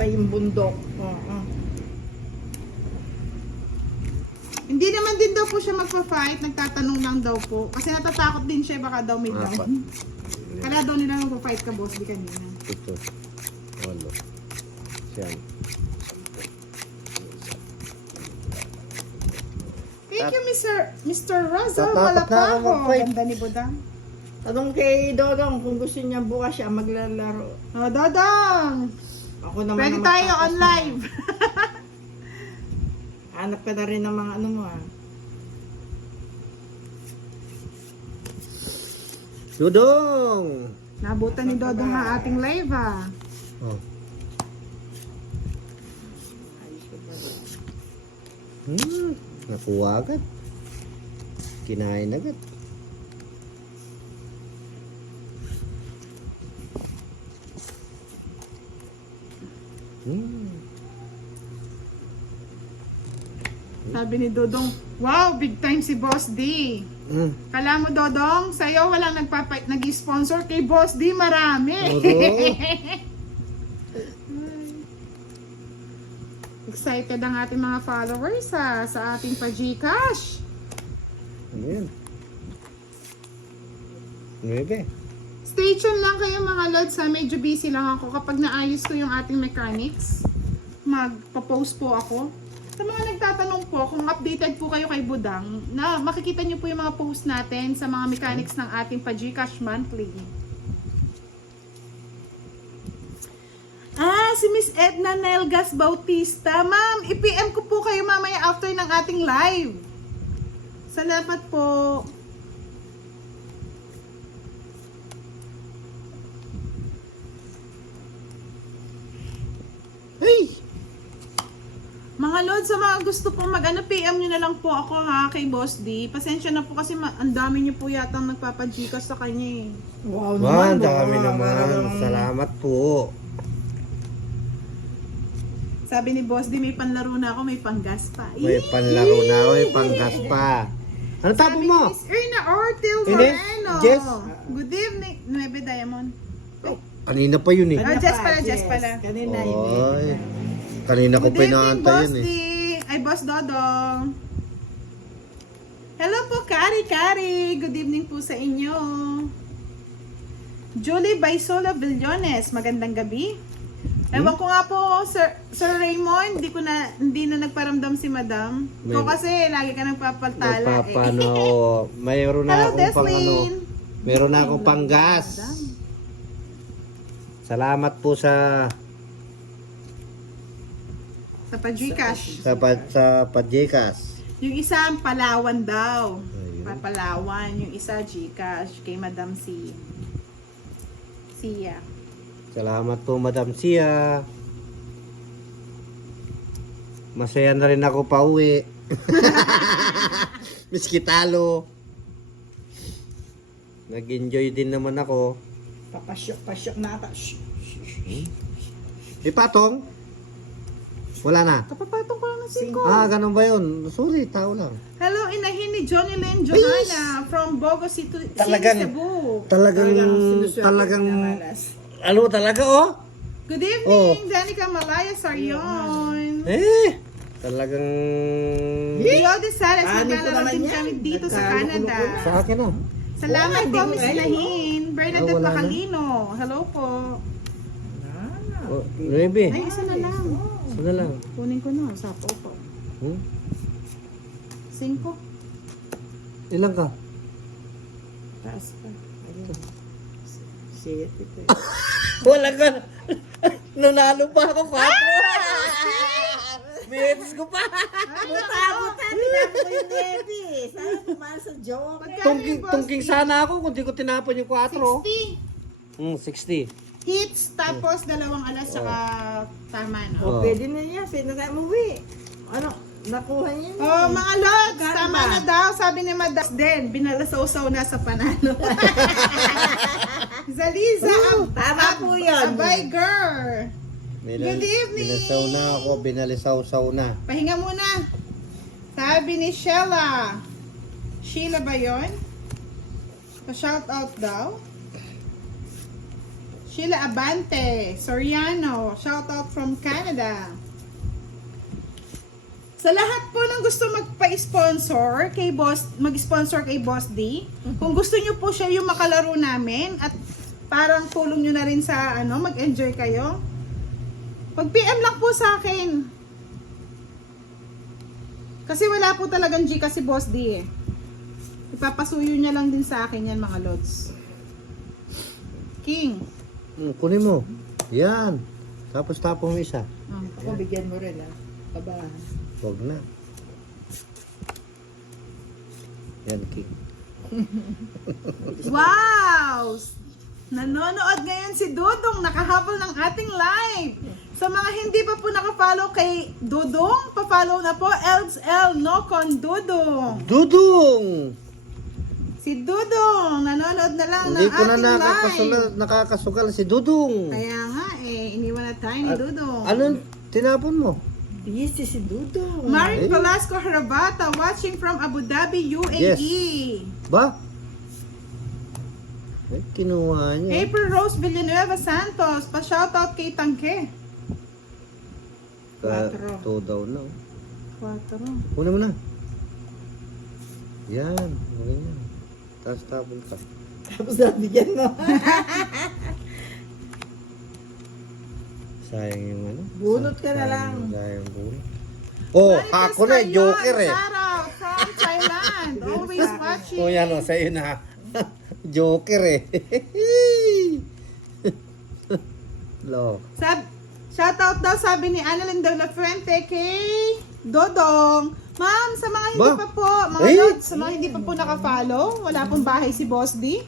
pantay yung bundok. Oo. Hindi naman din daw po siya magpa-fight, nagtatanong lang daw po. Kasi natatakot din siya, baka daw may Apat. down. Kala daw nila magpa-fight ka, boss, di kanina. Ito. Walo. Siyam. Thank you, Mr. Raza. Tatakot Wala na pa ako ako. mag-fight. Ganda ni Budang. Tanong kay Dodong kung gusto niya bukas siya maglalaro. Oh, Dodong! Ako naman Pwede ang tayo magtapos on na. live. Hanap ka na rin ng mga ano mo ah. Dudong! Nabutan ni Dodong ang ating live, ah. Oh. Nakuha agad. Kinain agad. Sabi ni Dodong, wow, big time si Boss D. Kala mo, Dodong, sa'yo walang nag-sponsor, kay Boss D marami. Excited ang ating mga followers sa ating pa-Gcash. Ano yun? 9. Stay tuned lang kayo mga lods, ha. Medyo busy lang ako. Kapag naayos ko yung ating mechanics, magpa-post po ako. Sa mga nagtatanong po, kung updated po kayo kay Budang, na makikita nyo po yung mga post natin sa mga mechanics ng ating pa-Gcash monthly. Si Miss Edna Nelgas Bautista. Ma'am, i-PM ko po kayo mamaya after ng ating live. Salamat po. Hey! Mga lods, sa mga gusto pong mag-ano, PM nyo na lang po ako ha, kay Boss D. Pasensya na po kasi ang dami nyo po yatang nagpapagkas sa kanya eh. Wow Wan, naman. dami wow, naman. parang- Salamat po. Sabi ni Boss D, may panlaro na ako, may panggas pa. May panlaro na ako, may panggas pa. Ano tapo Sabi mo? ni Miss Erna Ortil Ines? Moreno. Jess? Good evening, Nueve Diamond. Kanina pa yun eh. Oh, Jess pala, Jess pala. Kanina Oy. hindi. Kanina ko Good evening, pinaantay Boss yun D. eh. Ay, Boss Dodong. Hello po, Kari. Good evening po sa inyo. Julie Baisola Villones, magandang gabi. Ewan ko nga po, Sir Raymond, hindi na nagparamdam si Madam. Ikaw kasi, lagi ka nagpapaltala eh. Nagpapano ako. Mayroon na Hello, akong pang ano. Deslin. Meron na akong panggas. Salamat po sa Sa pa-Gcash. sa Padjekas. Yung isa, Palawan daw. Ayun. Palawan. Yung isa, Gcash. Kay Madam Sia. Salamat po, Madam Sia. Masaya na rin ako pa uwi. Miski talo. Nag-enjoy din naman ako. Papasyok na ata. Patong? Wala na. Kapapatong ko lang ng 5. Ganun ba yun? Sorry, tao lang. Hello, inahin ni Johnny Lynn Johanna from Bogo City, Talagang- Cebu. Talagang, ano talaga oh? Good evening, Danica Malaya Sarion. Talagang, Rio de Salas, Hindi ko naglalaro naman din yan. kami dito sa Nagkalo Canada. sa akin oh. Salamat po, Miss Lahin. Bernadette wala na. Bacalino. Hello po. Oh, Rebe, Ay, isa na lang. isa na lang. Kunin ko na. Sapo po. 5. Ilang ka? Taas pa. Ayun. Shit ito. Wala ka. Nanalo pa ako 4. Bets ko pa. Buta, tinapon ko yung Navy. Sana tumaan sa joke. Tungking sana ako kung di ko tinapon yung 4. 60 60. hits, tapos 2 alas, saka tama na. Oh. Pwede na yan. Sino tayo umuwi? Ano? Nakuha niya. Oh, mga lods, Ganda. tama na daw. Sabi ni Madam Den, binalasaw-saw na sa panalo. Zaliza, Tama po yun. Abay girl. Good evening. Binasaw na ako, binalisaw-saw na. Pahinga muna. Sabi ni Sheila. Sheila ba yun? Pa-shout out daw. Sheila Abante, Soriano, shout out from Canada. Sa lahat po ng gusto magpa-sponsor kay Boss, mag-sponsor kay Boss D, kung gusto niyo po siya yung makalaro namin at parang tulong niyo na rin sa mag-enjoy kayo. Pag-PM lang po sa akin. Kasi wala po talagang Gcash si Boss D eh. Ipapasuyo niya lang din sa akin yan mga lods. King. Kunin mo. Yan. Tapos tapong isa. Ako bigyan mo rin Aba. Huwag na. Yan, King. Wow! Nanonood ngayon si Dudong, nakahabol ng ating live. Sa mga hindi pa po nakafollow kay Dudong, pa-follow na po, LL Nocon Dudong. Dudong! Si Dudong, nanonood na lang Hindi ng ko na ating live. nakakasukal si Dudong. Kaya nga iniwan na tayo ni Dudong. Anong tinapon mo? Yes, si Dudong. Marin Ay. Velasco Harabata, watching from Abu Dhabi, UAE. Ba? Ay, kinuha niya. April Rose Villanueva Santos, pa-shoutout kay Tangke. 4. 2 daw na. 4. Kunin mo na. Yan. Okay na. Tapos tapon ka. Tapos nabigyan mo. Sayang yung ano. Bunot ka na lang. Sayang bunot. Oh, ako na, joker eh. Shoutout from Thailand, always watching. Oh, yan o, sa'yo na. Joker eh. Lo. Shoutout daw sabi ni Annalyn de la Fuente kay Dodong. Ma'am, sa mga hindi Ba? pa po, mga Ay! lods, sa mga hindi pa po nakafollow, wala pong bahay si Boss D.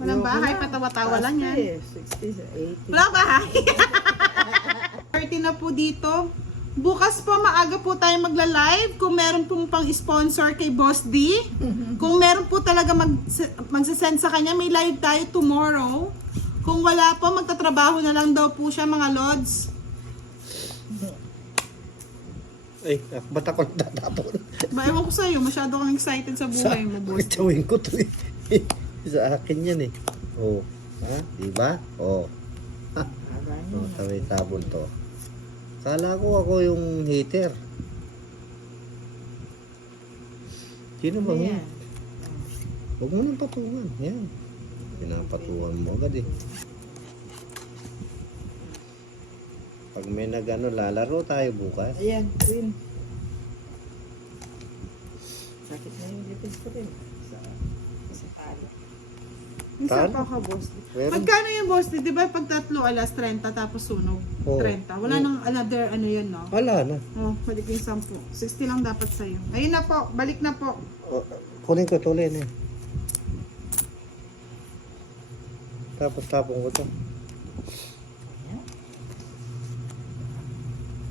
Walang bahay, patawa-tawa lang yan. 60, 80. Walang bahay. 30 na po dito. Bukas po, maaga po tayo magla-live. Kung meron pong pang-sponsor kay Boss D. Kung meron po talaga magsasend sa kanya, may live tayo tomorrow. Kung wala po, magtatrabaho na lang daw po siya mga lods. Ay, ba't ako tatapon? Ewan ko sa'yo, masyado kang excited sa buhay mo, Boss D. Gawin ko to eh. Sa akin yan eh. Oh. Ha? Diba? Oh. Oh, tabi tabon to. Kala ko ako yung hater. Sino ba mo? Ayan. Huwag mo nang patungan. Yan. Pinapatuan mo agad eh. Pag may lalaro tayo bukas. Ayan, Queen. Sakit na yung lipis ko rin. Sa talo. Isa Talo? pa ka, Boss D. Meron? Magkano yung Boss D? Di ba pag tatlo alas 30 tapos sunog? Oo. 30. Wala nang another yun, no? Wala na. Oh, balik yung 10. 60 lang dapat sa'yo. Ayun na po, balik na po. Oh, kunin ko tuloy na eh. Tapos tapong ko to.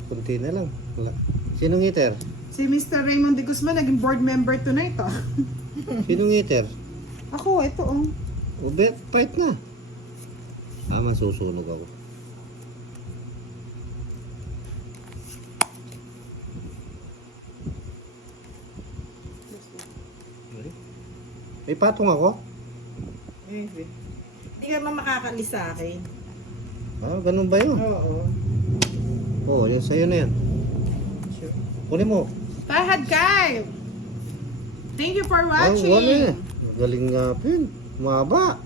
Kunti na lang. Wala. Sinong heater? Si Mr. Raymond de Guzman, naging board member tonight, oh. Sinong heater? Ako, ito, oh. O, fight na. Masusunog ako. May patong ako? Hindi ka naman makakalis sa akin. Ah, ganun ba yun? Oo. Oo, yung sa'yo na yan. Sure. Kunin mo. Fahad Kyle! Thank you for Ay, watching! wala eh. Magaling nga, Pin. Maba.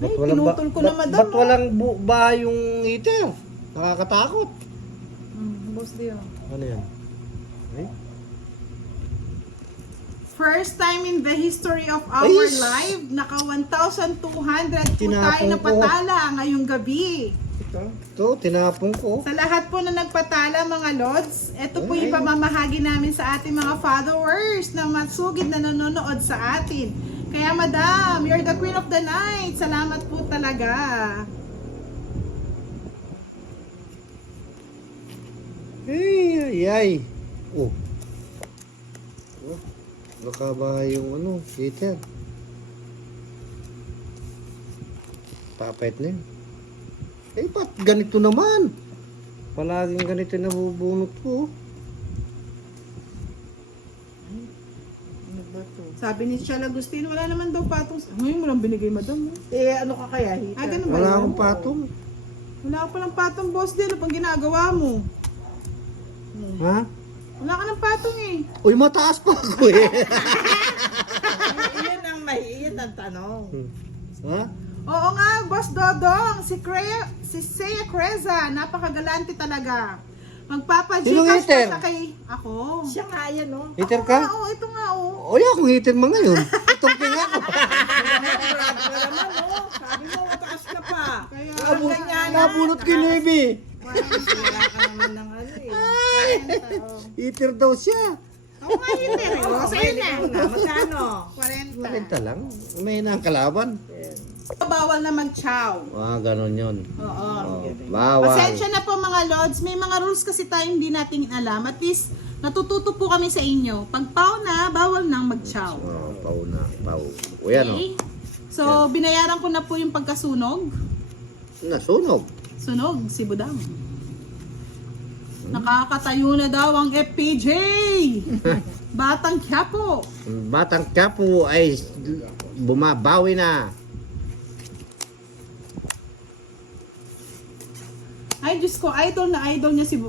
Ay, pinutol ko na, madam, Ba't walang ba yung heater? Nakakatakot. Boss Dio. Ano yan? Ay? First time in the history of our Ay! live, naka 1,200 po tayo Tinapon na ko. patala ngayong gabi. Ito. Ito, tinapong ko. Sa lahat po na nagpatala mga lods, ito po Ay. yung pamamahagi namin sa ating mga followers na matsugid na nanonood sa atin. Kaya madam, you're the queen of the night. Salamat po talaga. Ay, ay, ay. Oh. Oh. Baka ba yung heater? Papait na yun. Eh, ba't ganito naman? Palaging ganito na bubunot ko. Ano ba to? Sabi ni Chal Agustin, wala naman daw patong. Ngayon mo lang binigay, madam. Ano ka kaya, heater? Ah, ganun ba Wala yun? akong patong. Wala ka palang patong, boss din. Ano pang ginagawa mo? Ha? Wala ka ng patong eh. Uy, mataas pa ako eh. Iyan ang tanong. Ha? Oo nga, boss Dodong. Si Seiya Creza, napakagalante talaga. Sinong Magpapa-Gcash hater? pa siya kay ako. Siya nga yan, no? Hater Oo ka? nga, oo, ito nga, oo. Uy, akong hitin mo ngayon. Itong pinga ko. Grabe ka naman, no? Sabi mo, mataas ka pa. Kaya, Ganyan na. Nabunot kay Nuevi. Wala ka naman ng ano eh. Hitter daw siya. Oo nga, hater eh. Oo, sa'yo na. Magkano? 40. Malita lang. May na ang kalaban. Bawal na mag-chow. Ganon yun. Oo. Oh, bawal. Pasensya na po mga lords, may mga rules kasi tayo hindi natin alam. At least, natututo po kami sa inyo. Pag pau na, bawal nang mag-chow. Oh, pau na. Pau. O yan o. Okay? So, binayaran ko na po yung pagkasunog. Nasunog. Sunog, si Budang. Nakakatayo na daw ang FPJ! Batang Quiapo! Batang Quiapo ay bumabawi na. Ay, Diyos ko, idol na idol niya si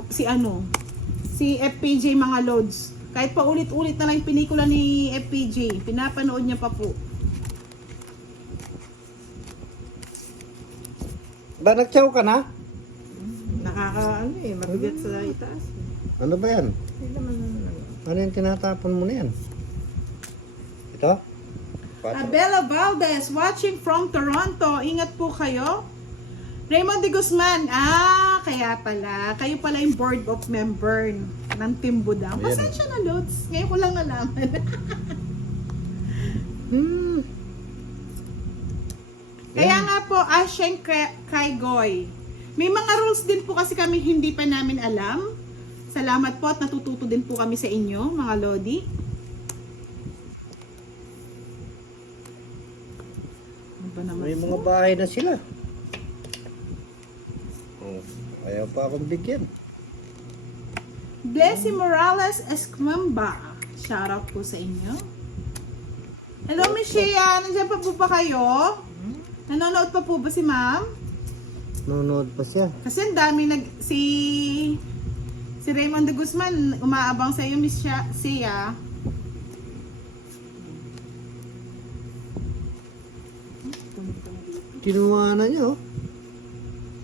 FPJ mga lods. Kahit pa ulit-ulit na lang yung pelikula ni FPJ, pinapanood niya pa po. Ba, nagtsaw ka na? Mabigat sa itaas. Ano ba yan? Hindi naman Ano yung tinatapon mo na yan? Ito? Abela Valdez, watching from Toronto. Ingat po kayo. Raymond de Guzman, kaya pala. Kayo pala yung board of member ng Team Budang. Ayan. Pasensya na, Lods. Ngayon ko lang nalaman. Kaya nga po, Asheng Kaigoy. May mga rules din po kasi kami hindi pa namin alam. Salamat po at natututo din po kami sa inyo, mga Lodi. Ano ba naman May po? mga bahay na sila. Oh, ayaw pa akong bigyan. Blessy Morales Esquamba. Shoutout po sa inyo. Hello, Miss Shea. Nandiyan pa po ba kayo? Nanonood pa po ba si ma'am? Nunood pa siya. Kasi ang dami si Raymond de Guzman umaabang sa iyo, Miss Shea. Kinuha na niya, oh.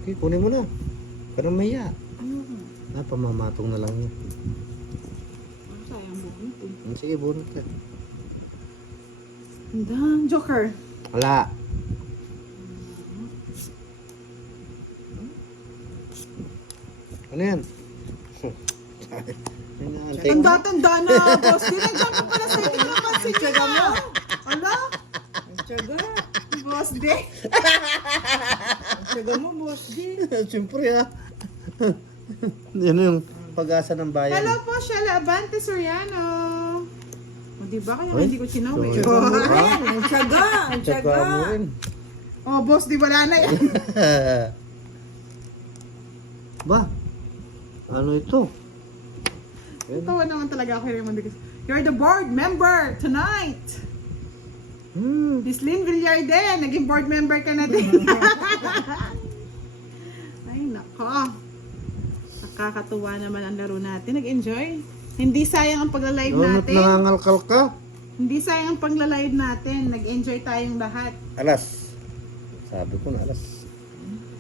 Okay, kunin mo na. Pero maya. Pamamatong na lang niya. Sayang bunot. Sige, bunot ka. Andang Joker. Wala. Ano yan? Tanda-tanda na, boss. Dinagyan ko pala sa inyo naman si Nia. Ala? Tsaga. Boss, di. Tsaga mo, boss. Di. Siyempre, ha. Yan yung pag-asa ng bayan. Hello po, Shella Abante Soriano. O, diba? Kaya Ay, hindi ko chinawin. sorry. Ang tsaga. Ang Tsaka tsaga. mo rin. Oh, boss, di wala na yan. Ba? Ano ito? Tawa naman talaga ako, Raymond de Guzman. You're the board member tonight. Dislin Villarden, naging board member ka na din. Ay, nako. Nakakatuwa naman ang laro natin. Nag-enjoy. Hindi sayang ang pagla-live Nonot natin. nangangalkal ka? Hindi sayang ang pagla-live natin. Nag-enjoy tayong lahat. Alas. Sabi ko na alas.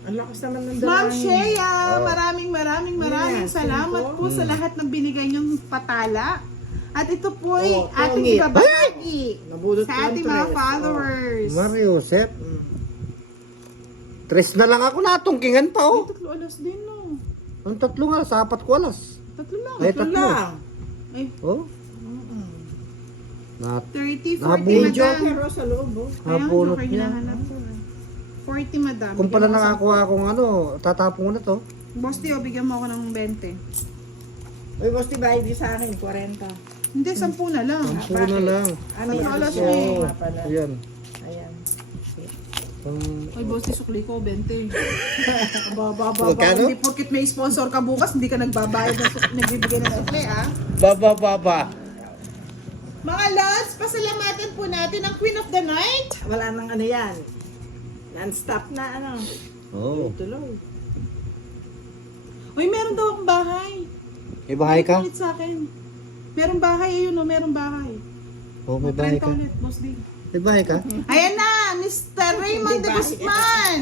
Ang lakas naman ng Ma'am dalangin. Shea, Oh. maraming Yes, salamat thank po sa lahat ng binigay niyong patala. At ito po ay Oh, ating pongit. ibabahagi Nabulot sa ko ang ating mga tres. followers. Mario, Sep. Tres na lang ako natungkingan pa, Ay, oh. 3 alas din, no? Ang 3 nga, sa 4 ko alas. 3 lang. Ay, Ito 3. lang. Ay, Oh. Na, 30, 40, Nabulot. Yung madam. joker, oh, sa loob, oh. Kaya ang Napulot joker niya. hinahanap ko. 40, madam. Kung pala Bigyan mo ako nakakuha akong ano, tatapon ko na to. Boss Tio, bigyan mo ako ng 20. Uy, boss, diba, hindi sa akin, 40. Hindi, 10 na lang. Puro na lang. Ano Sa ba? alas Oo, eh. nga pala. Ayan. Ayan. Ay, boss, di sukli ko, 20. Baba. Magkano? Hindi porkit may sponsor ka bukas, hindi ka nagbabayad ng nagbibigay ng sukli, ah. Baba. Mga lods, pasalamatan po natin ang Queen of the Night. Wala nang ano yan. Non-stop na ano. Oo. Tuloy. Uy, meron daw akong bahay. May bahay ka? Ulit sa akin. Merong bahay, ayun o, merong bahay. Oo, may bahay ka. Ulit, Boss D. May bahay ka? Ayan na, Mr. Raymond de Guzman.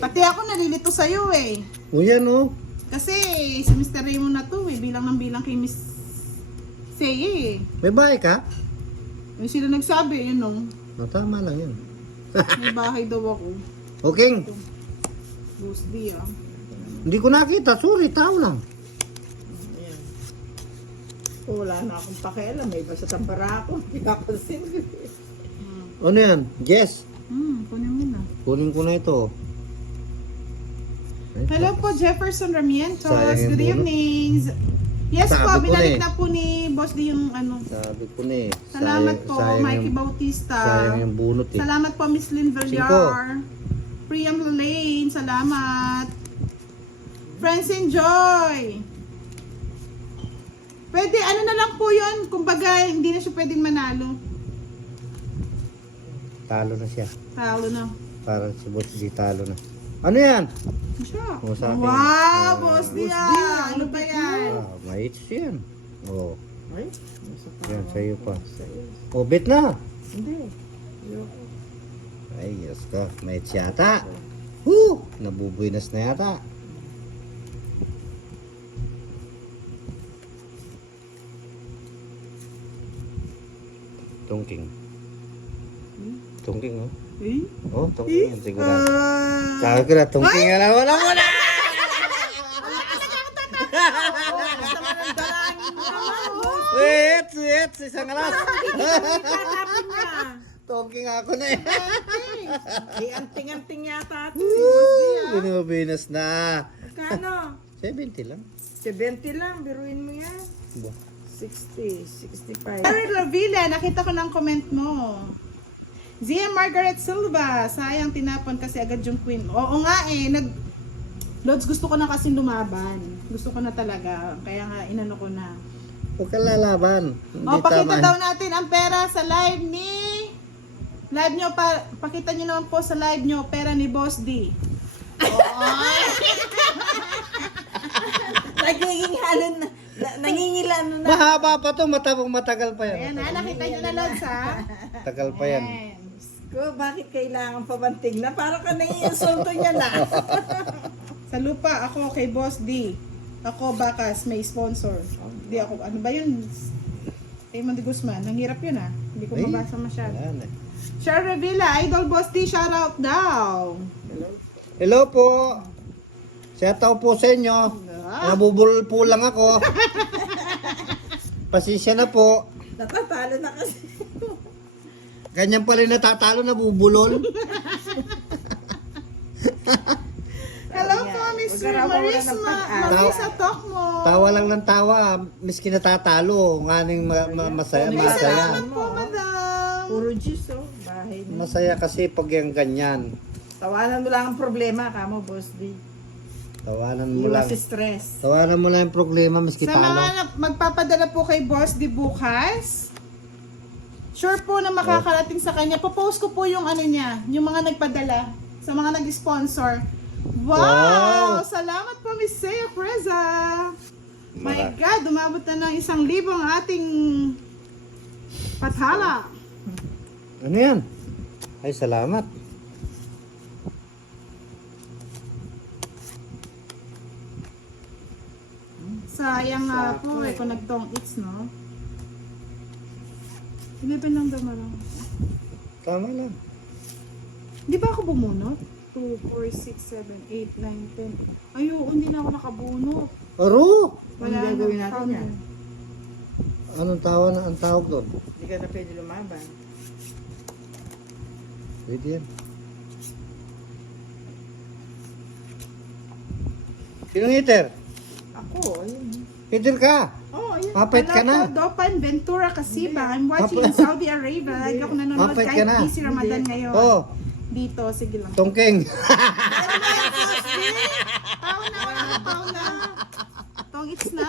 Pati ako nalilito sa'yo eh. O yan o. Kasi si Mr. Raymond na to eh, bilang ng bilang kay Miss Seye eh. May bahay ka? Yung sila nagsabi, yun o. O, tama lang yun. May bahay daw ako. Okay. Boss D ah. Hindi ko nakita. Sorry, tao lang. Ayan. Oh, wala na akong pakialam. May iba sa tambara ako. Hindi ako single. Ano yan? Yes. Kunin mo na. Kunin ko na ito. Ay, Hello po, Jefferson Ramientos. Sayang yung Good bunot. evening. Yes Sabi po, ko na binalik eh. na po ni Boss D yung ano. Sabi ko na eh. Salamat po, sayang Mikey yung- Bautista. Sayang yung bunot eh. Salamat po, Miss Lynn Villar. Priam Lane, salamat. Francine Joy. Pwede, ano na lang po yun. Kumbaga, hindi na siya pwedeng manalo. Talo na siya. Talo na. Parang si Boss G talo na. Ano yan? Siya. O, sa akin. Wow, Ah, Boss D. Ano ba yan? Ah, maits yan. O, Ay, nasa yan sa'yo pa. sa'yo. O, bet na. Hindi. Ayoko. Ay, yes ka. Maits yata. Woo! Nabubuinas na yata. Tungking. Tungking, oh. Eh? Oh, tungking yan, sigurado. Ah. Sabi ko na, tungking nga lang. Wala mo na! Wait, wait, isang alas. Tatapin niya. Tungking ako na eh. Di anting-anting yata ito. Binubinas na. Magkano? 70 lang. 70 lang, biruin mo yan. Ba? 60, 65. Eric Lavilla, nakita ko ng comment mo. Zia Margaret Silva, sayang tinapon kasi agad yung queen. Oo nga eh, Lods, gusto ko na kasi lumaban. Gusto ko na talaga. Kaya nga, inano ko na. Huwag ka lalaban. Hindi O, pakita tama. daw natin ang pera sa live ni... Live nyo, pakita nyo naman po sa live nyo, pera ni Boss D. Nagiging halon na. Nangingilan na. Mahaba pa to, matagal pa yan. Ayan ha, nakita nyo na Lods ha. Tagal pa yan. Ayan. Ko, bakit kailangan pa bang tignan? Para ka nai-insulto niya na. Sa lupa, ako kay Boss D. Ako, Bakas, may sponsor. Di ako, ano ba yun? Raymond de Guzman. Ang hirap yun ah. Hindi ko Ay, mabasa masyado. Yan eh. Char Revilla, Idol Boss D, shoutout daw. Hello po. Shout out po sa inyo. Nabubulol po lang ako. Pasensya na po. Natatalo na kasi. Ganyan pala yung natatalo, nabubulol. Hello po, Miss Huwag ka raw mawalan ng Marisma. pag-asa. Marisa Tokmo. Tawa lang ng tawa. Miski natatalo. Nganing masaya. Masaya. Salamat po, madam. Puro juice, oh. Bahay na. Masaya kasi pag yung ganyan. Tawanan mo lang ang problema, kamo, Boss D. Tawanan mo lang. Iwas stress. Tawanan mo lang yung problema miski Sa talo. mga magpapadala po kay Boss D bukas, sure po na makakarating sa kanya. Popost ko po yung ano niya, yung mga nagpadala, sa mga nag-sponsor. Wow! Wow! Salamat po, Miss Seiya Preza! My Mara- God, umabot na ng 1,000 ang ating pathala. Ano yan? Ay, salamat. Sayang nga po eh, kung nagtong its, no? 11 lang daw marang. Tama lang. Di ba ako bumunot? 2, 4, 6, 7, 8, 9, 10. Ay, oo, hindi na ako nakabunot. Aro! Ano gagawin natin count. yan? Anong tawa na ang tawag doon? Hindi ka na pwede lumaban. Pwede yan. Sinong hitter? Ako, ayun. Hitter ka! Oh, ayun. Mapait ka Hello na. po, Dopan Ventura Kasiba. I'm watching in Saudi Arabia. Lagi ako nanonood Mapait ka kahit na. busy Ramadan ngayon. Oh, Dito, sige lang. tongking. Pao na, wala ka pao na. Tong its na.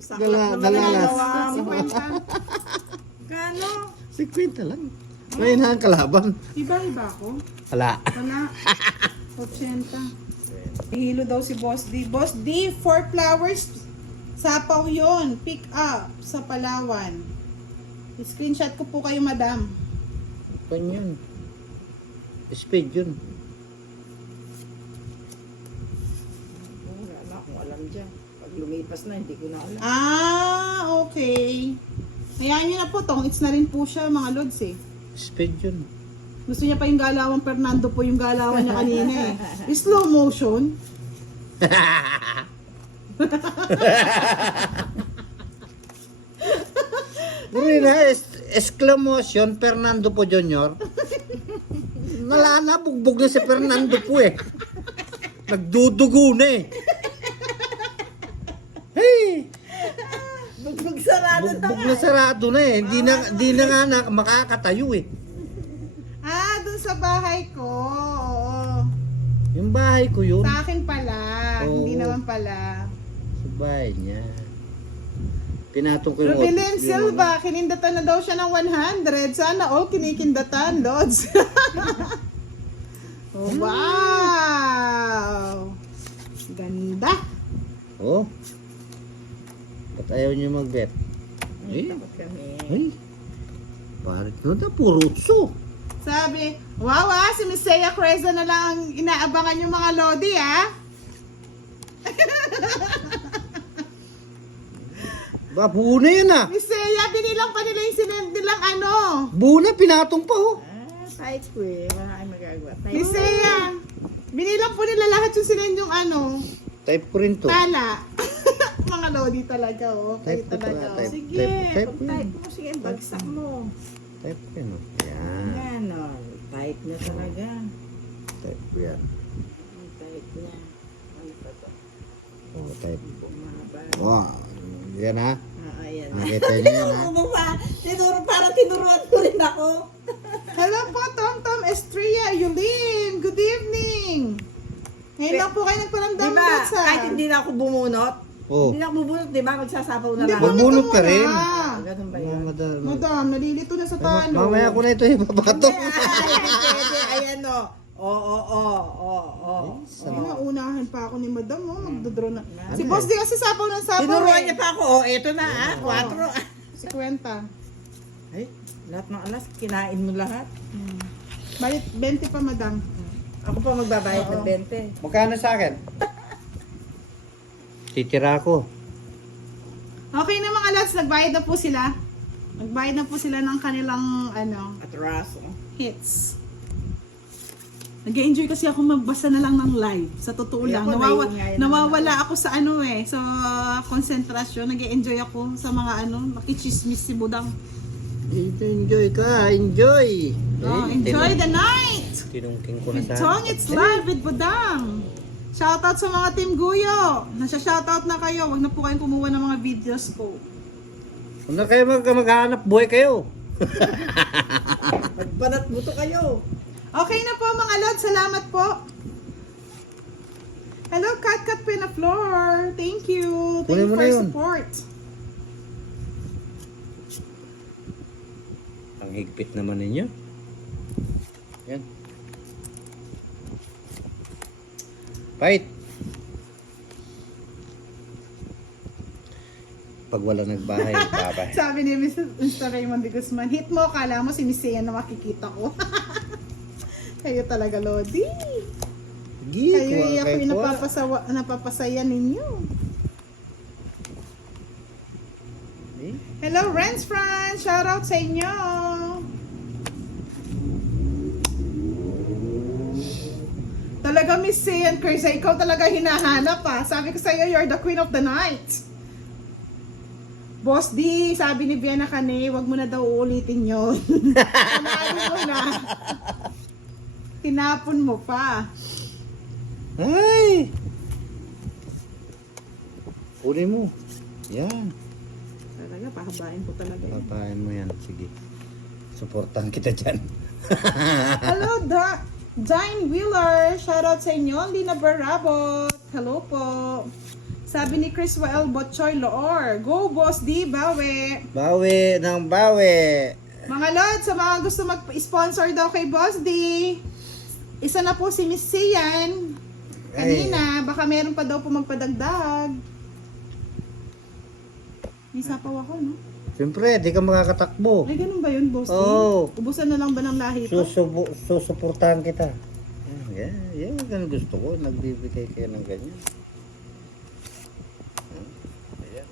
Saklat naman ang Dalalas. gawa mo. 50. ano? 50 lang. Ngayon na ang kalaban. Iba-iba ako. Wala. Wala. 80. Hilo daw si Boss D. Boss D, 4 flowers. Sapaw yon. Pick up sa Palawan. Screenshot ko po kayo, madam. Kanya yun. Speed yun. Wala na akong alam dyan. Pag lumipas na, hindi ko na alam. Ah, okay. Hayaan nyo na po, tongits na rin po siya, mga lods eh. Speed yun. Gusto niya pa yung galawan Fernando po yung galawan niya kanina eh. Slow motion. Hindi na, exclamation, Fernando po Junior. Nalala, bugbog na si Fernando po eh. Nagdudugo na eh. Hey! Bugbog sarado na. Bugbog na sarado na eh. Hindi na nga makakatayo eh. Ah, dun sa bahay ko. Oo. Yung bahay ko yun. Sa akin pala. Oo. Hindi naman pala. Sa bahay niya. Pinatong ko yung... Rubilin Silva, kinindatan na daw siya ng 100. Sana all kinikindatan, Lods. Oh, wow! Ganda. Oh. Ba't ayaw niyo mag-bet? Ay, Eh? takot kami. Ay. Parit na na, purutso. Sabi, wow si Miss Seiya Creza na lang ang inaabangan yung mga Lodi, ah. Ba, buo na yan ah. Miss Seiya, binilang pa nila yung sinend nilang ano. Buo na, pinatong pa oh. Type ko eh. Wala kayong magagawa. Type Miss Seiya, binilang po nila lahat yung sinend yung ano, Type ko rin to. tala. Mga Lodi talaga, oh. Kayo Type ko talaga, pala, oh. type. Sige, Type pag type mo, sige, bagsak mo. Type ko yun oh. Yan. Yan o. Type na talaga. Type ko yan. Ang type niya. Ano pa to? Oh, type. Bumaba. Wow. Yan ha. Ayan. Nakita niyo yan ha. Ano ba? Parang tinuruan ko rin ako. Hello po, Tom Estrella, Yulin. Good evening. Ngayon lang po kayo nagparamdam, Diba, Lods, ah. kahit hindi na ako bumunot, Oh. hindi na ako bubunot, diba? Magsasapaw na Hindi lang. po, Bubunot ka nito rin. muna. Ganun ba yun? Madam, nalilito na sa talo. Mamaya ko na ito ipapato. Ay, pwede. Ayan o. Oo. Ay, naunahan pa ako ni Madam, oh. Magdodraw na. Si Boss di kasi sapaw ng sapaw, Tinuruan eh. niya pa ako. Eto na ah. 4. Si Kwenta. Ay, lahat ng alas, kinain mo lahat. Balit 20 pa, Madam. Ako pa magbabayad ng 20. Magkano sa akin? Titira ko. Okay na mga lads, nagbayad na po sila. Nagbayad na po sila ng kanilang, Atraso. hits. Nag-enjoy kasi ako magbasa na lang ng live. Sa totoo Ay, lang. ako, naiingay naman Nawawala ako sa sa konsentrasyon. Nag-enjoy ako sa mga makichismis si Budang. Enjoy ka, enjoy. Oh, enjoy the night! Tinungking ko na With sa... Tong, it's live with Budang. Shoutout sa mga Team Guyo. Nasya-shoutout na kayo. Huwag na po kayong kumuha ng mga videos ko. Kung na kayo maghanap buhay kayo. Magbanat mo to kayo. Okay na po mga lord. Salamat po. Hello, Kat Pinaflor. Thank you. Thank Kunin you mo for na your yun. support. Ang higpit naman ninyo. Yan. Fight. Pag wala nagbahay, babay. Sabi ni Mr. Raymond de Guzman, hit mo, kala mo si Miss Ian na makikita ko. Kayo talaga, Lodi. Kayo yung napapasaya ninyo. Eh? Hello, Renz Franz! Shoutout sa inyo! Talaga, Miss Ian Cursa, ikaw talaga hinahanap ah. Sabi ko sa'yo, you're the queen of the night. Boss D, sabi ni Vienna Kane, wag mo na daw uulitin yun. Panalo mo na. Tinapon mo pa. Ay! Kunin mo. Yan. Talaga, pahabain ko talaga yun. Papain mo yan. Sige. Supportan kita dyan. Hello, Dine Wheeler. Shoutout sa inyo. Lina Barabot. Hello po. Sabi ni Chris Wael Botchoy Loor. Go, Boss D, bawi. Bawi ng bawi. Mga Lods, sa mga gusto mag-sponsor daw kay Boss D, isa na po si Miss Sian. Kanina, baka meron pa daw po magpadagdag. May sapaw ako, no? Siyempre, di ka makakatakbo. Ay, ganun ba yun, Boss D? Oo. Ubusan na lang ba ng lahi ko? Susuportahan kita. Yan ang gusto ko. Nagbibigay kayo ng ganyan. Ayan.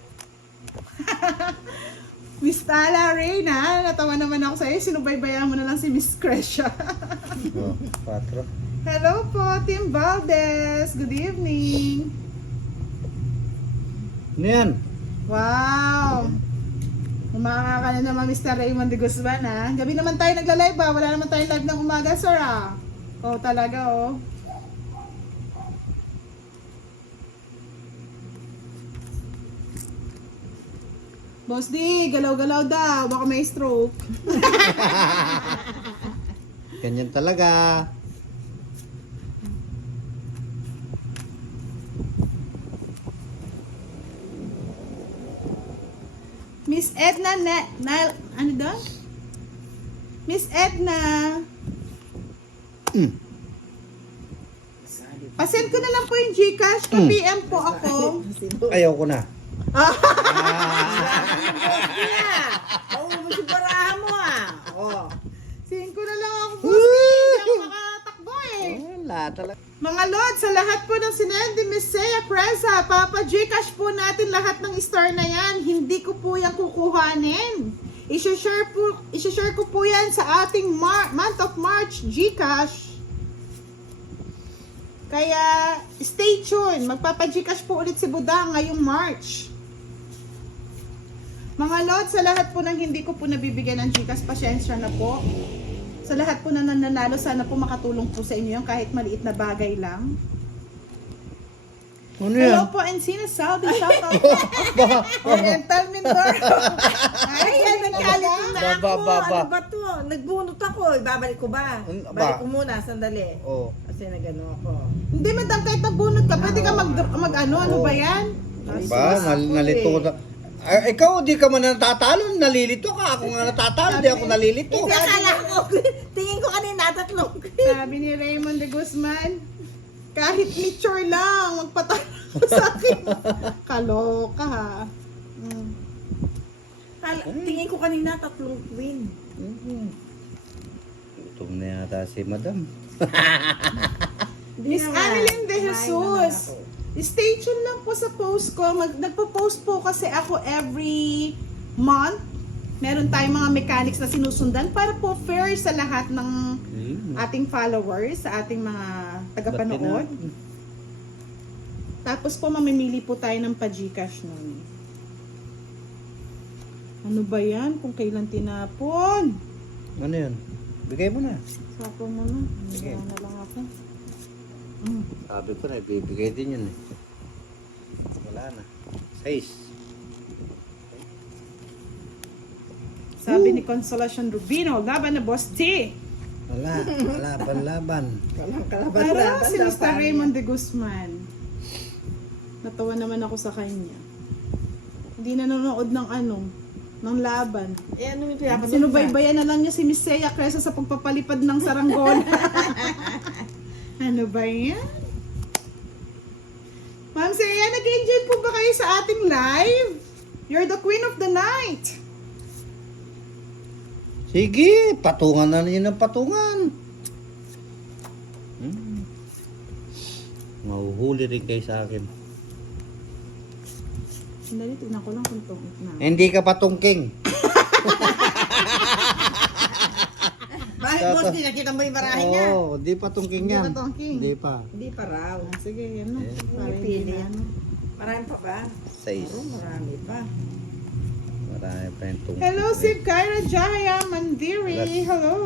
Miss Tala Reyna, natawa naman ako sa'yo. Sinubaybayan mo na lang si Miss Crescia. Oh, 4. Hello po, Team Valdez. Good evening. Ano yan? Wow! Umaga ka na naman, Mr. Raymond de Guzman, ha? Gabi naman tayo nagla-live, ha? Wala naman tayong live ng umaga, sir, ha? Oh, talaga, oh. Boss D, galaw-galaw daw. Baka may stroke. Ganyan talaga. Miss Edna, ano daw? Miss Edna. Pasend ko na lang po yung Gcash. PM po ako. Ayaw ko na. Oo, masibarahan mo ah. Oh. Send ko na lang ako, boss. Hindi ako makatakbo eh. Wala talaga. Mga Lord, sa lahat po ng sinendi Miss Seiya Presa, Papa Gcash po natin lahat ng store na yan. Hindi ko po yan kukuhanin. I-share ko po yan sa ating month of March Gcash. Kaya, stay tuned. Magpapa-Gcash po ulit si Budang ngayong March. Mga Lord, sa lahat po ng hindi ko po nabibigyan ng Gcash, pasyensya na po. Sa lahat po na nananalo, sana po makatulong po sa inyo yung kahit maliit na bagay lang. Ano Hello yan? po, Encina Saudi. Shout out po. Oriental Mindoro. Ay, yan, nagkalito na ako. Ba. Ano ba to? Nagbunot ako. Ibabalik ko ba? Ba? Balik ko muna, sandali. Oh. Kasi nagano ako. Hindi, madam, kahit nagbunot ka, pwede ka ano Oo. ba yan? Ba, nalito ko na. Ikaw, di ka man natatalo. Nalilito ka. Ako nga natatalo. Di ako nalilito. Hindi, akala ko. Tingin ko kanina tatlong. Sabi ni Raymond de Guzman, kahit picture lang, magpatalo sa akin. Kaloka ha. Tingin ko kanina tatlong queen. Gutom na yata si madam. Miss Annalyn de Jesus. Stay tuned lang po sa post ko. Nagpo-post po kasi ako every month. Meron tayong mga mechanics na sinusundan para po fair sa lahat ng ating followers, sa ating mga tagapanood. Tapos po mamimili po tayo ng pa-Gcash nun. Ano ba yan? Kung kailan tinapon? Ano yun? Bigay mo na. Sapo mo na. Sige. Wala na lang ako. Sabi ko na, ibibigay din yun eh. Wala na. 6. Sabi ni Consolacion Rubino, laban na Boss T. Wala. Laban. Walang Pero kalaban-laban. si Mr. Raymond de Guzman, natawa naman ako sa kanya. Hindi nanonood ng ng laban. Eh, ano yung pinapanood? Sinubaybayan na lang niya si Miss Seiya Cresa sa pagpapalipad ng saranggola. Ano ba yan? Ma'am Seiya, nag-enjoy po ba kayo sa ating live? You're the queen of the night. Sige, patungan na niyo ng patungan. Mahuhuli rin kayo sa akin. Sandali, tignan ko lang kung tungkol na. Hindi ka patungking. Bakit boss, di nakita mo yung barahin niya? Oo, di patungking Hindi yan. patungking. Hindi pa. Hindi pa raw. Sige, yan na. Eh. Para hindi Pili. na ano. Marami pa ba? 6. Marami pa. Marami pa yung tungking. Hello, Sib Kyra Jaya Mandiri. Yes. Hello.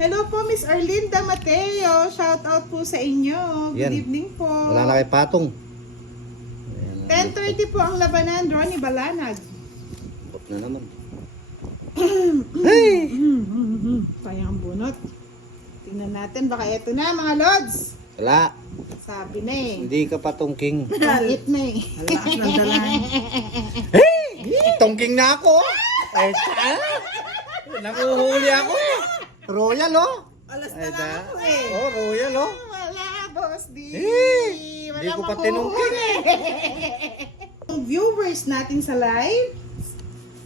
Hello po, Miss Arlinda Mateo. Shout out po sa inyo. Good Yan. evening po. Wala na kay patong. Ayan, 10:30 po ang labanan, Ronnie Balanag. bot na naman. Sayang ang bunot. Tingnan natin, baka eto na mga lods. Wala. Sabi na eh. Hindi ka patungking. Pangit na eh. Ang lakas ng dalan. Tungking na ako. Ay, Nakuhuli ako eh. Royal oh. Alas Ay, na lang ako eh. Oh, royal oh. Wala, Boss D. Hindi ko pa tinungkin. Ang viewers natin sa live,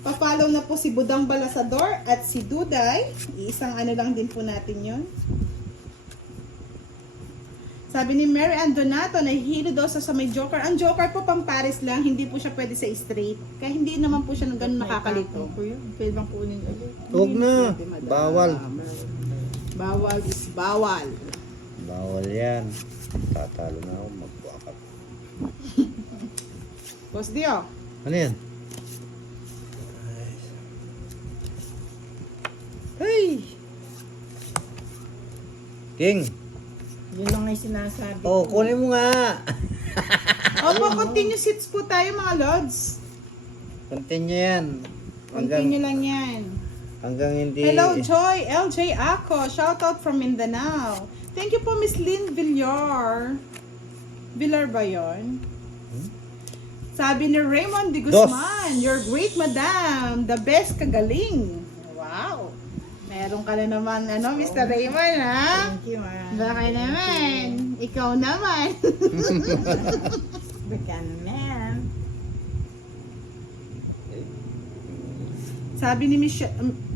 pa-follow na po si Budang Balasador at si Duday. Isang ano lang din po natin yon. Sabi ni Mary Ann Donato, nahihilo daw sa may joker. Ang joker po pang Paris lang, hindi po siya pwede sa straight. Kaya hindi naman po siya ng ganun nakakalito. Po yun. Pwede bang kunin ulit? Huwag na. Pwede, madam. Bawal. Bawal is bawal. Bawal yan. Tatalo na ako. Magbuakat. Boss Dio, Ano yan? Hey! King! Yun lang ay sinasabi. Oh, kunin mo nga! opo, continue seats po tayo mga Lods. Continue yan. Continue lang yan. Hanggang hindi... Hello Joy, LJ Ako, shoutout from Mindanao. Thank you po Miss Lynn Villar. Villar ba yun? Sabi ni Raymond de Guzman, you're great madam, the best kagaling. Wow. Meron ka na naman, ano, Mr. Raymond, ha? Thank you, man. Baka naman. Ikaw naman. Baka naman. Sabi ni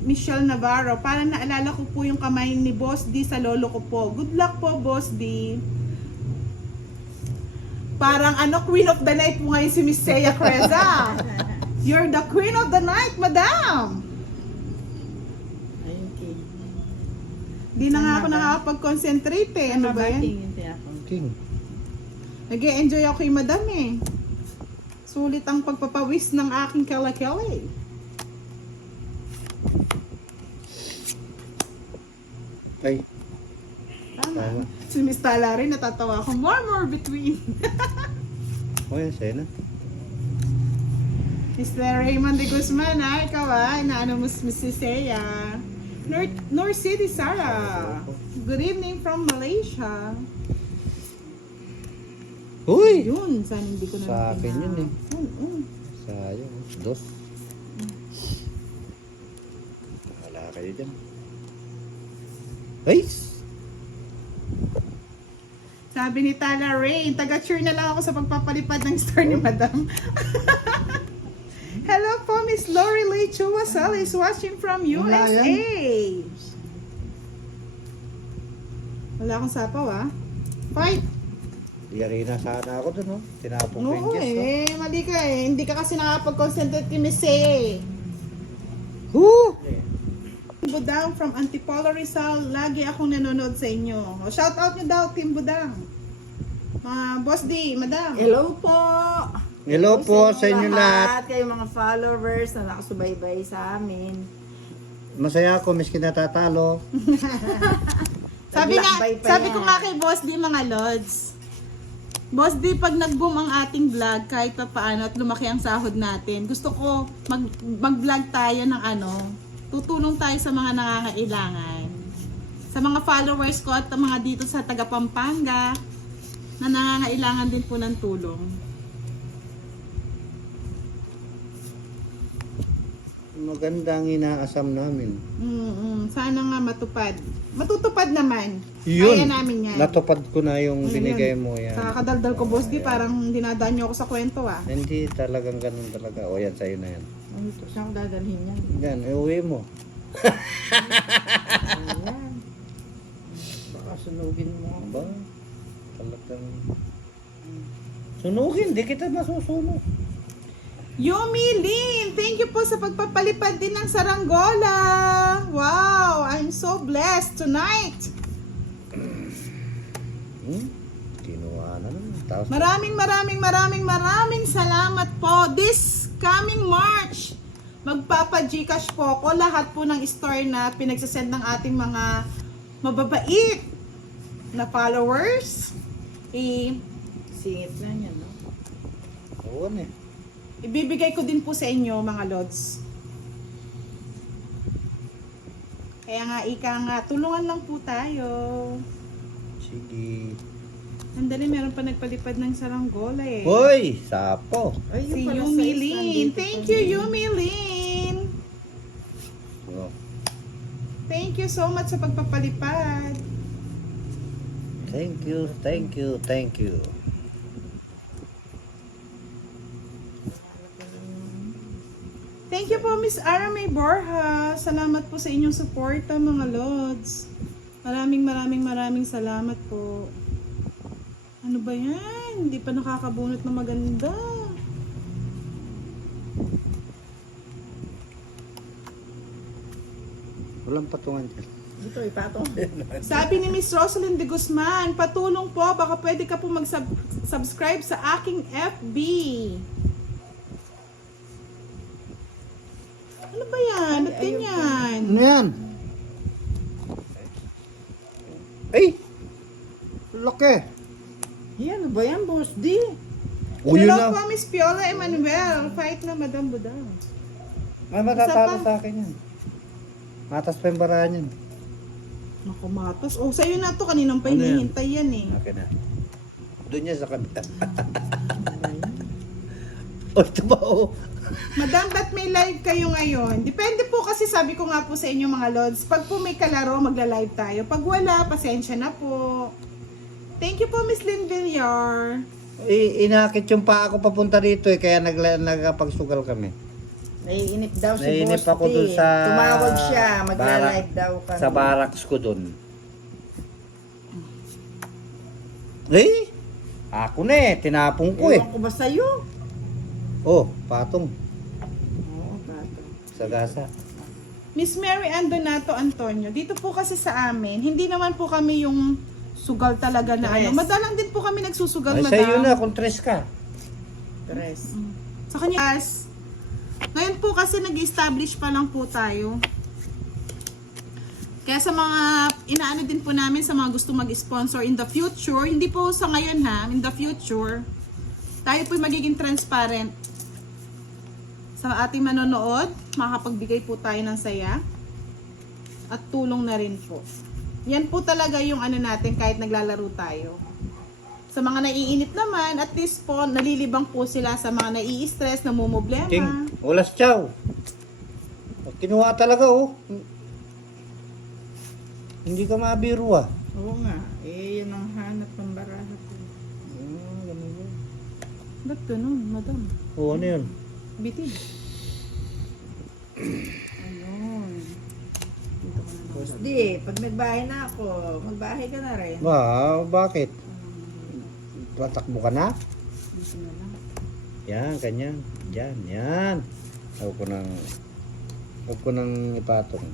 Michelle Navarro, parang naalala ko po yung kamay ni Boss D sa lolo ko po. Good luck po, Boss D. Parang ano, Queen of the Night po ngayon si Miss Seya Creza. You're the Queen of the Night, madam. Thank you. Di na nga ako nakakapag-concentrate eh. Ano ba yan? King. Nag-e-enjoy ako kay madam eh. Sulit ang pagpapawis ng aking kala-kala eh. Ay. Tama. Tama. Si Miss Tala rin, natatawa ako. More between. Oh, yan, sa'yo na. Mr. Raymond de Guzman, ha? Ikaw ha? Inaano mo si Seya. North City, Sarah. Good evening from Malaysia. Uy! Yun, sana hindi ko na Sa akin yun eh. Sayang. Dos. Wala kayo dyan. Ay! Sabi ni Tala Rain, taga-cheer na lang ako sa pagpapalipad ng star ni Madam. Hello po, Miss Lori Lee Chuwasal is watching from USA. Wala akong sapaw, ah. Fight! Yari na sana ako dun, oh. Tinapong ko yung Oo chest, oh. eh, mali ka eh. Hindi ka kasi nakapag-concentrate kay Miss eh. Woo! Budang from Antipolo Rizal, lagi akong nanonood sa inyo. O, shout out nyo daw, Team Budang. Boss D, Madam. Hello po. Hello po sa inyo lahat. Kayo mga followers na nakasubaybay sa amin. Masaya ako, miskin natatalo. Naglakbay pa Sabi yan. ko nga kay Boss D, mga Lods. Boss D, pag nag-boom ang ating vlog, kahit pa paano at lumaki ang sahod natin, gusto ko mag-vlog tayo ng ano, tutulong tayo sa mga nangangailangan. Sa mga followers ko at mga dito sa taga Pampanga na nangangailangan din po ng tulong. Maganda ang inaasam namin. Sana nga matupad. Matutupad naman. Yun. Kaya namin yan. Natupad ko na yung Ayun. binigay mo yan. Sa kadaldal ko, Boss D, parang dinadaan niyo ako sa kwento ah. Hindi talagang ganun talaga. O yan, sa'yo na yan. Ano ito? Saan ko dadalhin yan? Yan, uwi mo. Ayan. Baka sunugin mo. Ba? Talagang... Sunugin, di kita masusunog. Yumi Lin, thank you po sa pagpapalipad din ng saranggola. Wow, I'm so blessed tonight. Kinuha na naman. Tapos, Maraming salamat po. This coming March, magpapa-Gcash po ako lahat po ng store na pinagsasend ng ating mga mababait na followers. Singit na yan, no? oo na eh. Ibibigay ko din po sa inyo, mga Lods. Kaya nga, ika nga, tulungan lang po tayo. Sige. Andali, meron pa nagpalipad ng saranggola eh. Hoy! Sapo! Ay, Si yung pala Yumi size Lin. nandito Thank pa you, rin. Yumi Lin. Oh. you so much sa pagpapalipad. Thank you, thank you, thank you. Thank you po, Miss Arame Borja. Salamat po sa inyong suporta, mga Lods. Maraming salamat po. Ano ba yan? Hindi pa nakakabunot na maganda. Walang patungan dyan. Dito, ipatong. Sabi ni Miss Rosalind de Guzman, patulong po, baka pwede ka po mag-subscribe sa aking FB. Ano ba yan? Ba't ganyan? Ano yan? Ay! Laki! Yan, ano ba yan, Boss D? O yun Hello na. po, Miss Piola Emanuel. Fight na, Madam Budang. Ay, matatalo Isa pa. sa akin yan. Matas pa yung barahan yan. Naku, matas. Oh, sa'yo na to. Kaninang pa Ano yan? hinihintay yan eh. Akin na. Doon niya sa kabila. O, ito ba o? Madam, ba't may live kayo ngayon? Depende po kasi sabi ko nga po sa inyo mga Lods. Pag po may kalaro, magla-live tayo. Pag wala, pasensya na po. Thank you po, Miss Lynn Villar. Inakit yung paa ko papunta dito eh. Kaya nagpagsugal kami. Naiinip daw si Naiinip Boss ako D. dun sa... Tumawag siya, magla-live daw kami. Sa barracks ko dun. Eh? Ako na eh. Tinapong ko eh. Ewan ko ba sa'yo? Oh, patong. Oo, patong. Sa gasa. Miss Mary Ann Donato Antonio, dito po kasi sa amin, hindi naman po kami yung sugal talaga na ano. Tres. Madalang din po kami nagsusugal, Ay, madam. sa'yo na kung tres ka. Tres. Sa kanya, ngayon po kasi nag-establish pa lang po tayo. Kaya sa mga, inaano din po namin sa mga gusto mag-sponsor in the future, hindi po sa ngayon ha, in the future, tayo po magiging transparent sa ating manonood, makapagbigay po tayo ng saya at tulong na rin po. Yan po talaga yung ano natin kahit naglalaro tayo. Sa mga naiinip naman, at least po, nalilibang po sila sa mga nai-stress, namumblema. King, walas chow. Kinuha talaga oh. Hindi ka mabiro ah. Oo nga. Eh, yun ang hanap ng baraha ko. Ganun yun. Ba't ganun, madam? Oo, ano yun? Bitin. Ayun. Boss D, pag nagbahay na ako, magbahay ka na rin. Bakit? Patakbo ka na? Dito na lang. Yan, ganyan. Yan. Huwag ko nang ipatong.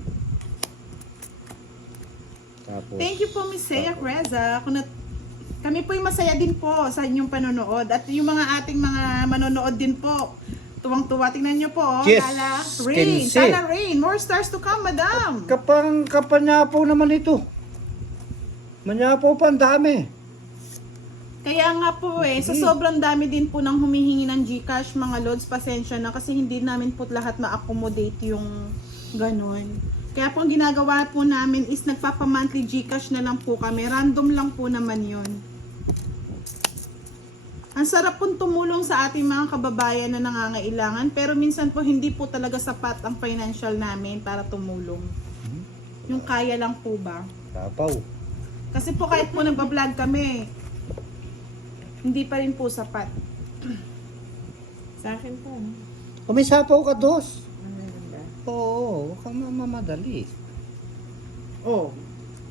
Tapos, Thank you po, Miss Seya Creza. Kami po masaya din po sa inyong panonood. At yung mga ating mga manonood din po, tuwang-tuwa. Tingnan nyo po. Yes, Lala Rain. can see. Lala Rain. More stars to come, madam. kapanyapaw naman ito. Manyapaw pa, ang dami. Kaya nga po sa sobrang dami din po ng humihingi ng GCash, mga Lods, pasensya na kasi hindi namin po lahat ma-accommodate yung ganun. Kaya po ang ginagawa po namin is nagpapa-monthly GCash na lang po kami. Random lang po naman yon. Ang sarap pong tumulong sa ating mga kababayan na nangangailangan pero minsan po hindi po talaga sapat ang financial namin para tumulong. Yung kaya lang po ba? Tapaw. Kasi po kahit po nagbablog kami, hindi pa rin po sapat. Sa akin po, no? O may sapaw ka, dos. Ano yun ba? Oo, huwag kang mamamadali. Oh,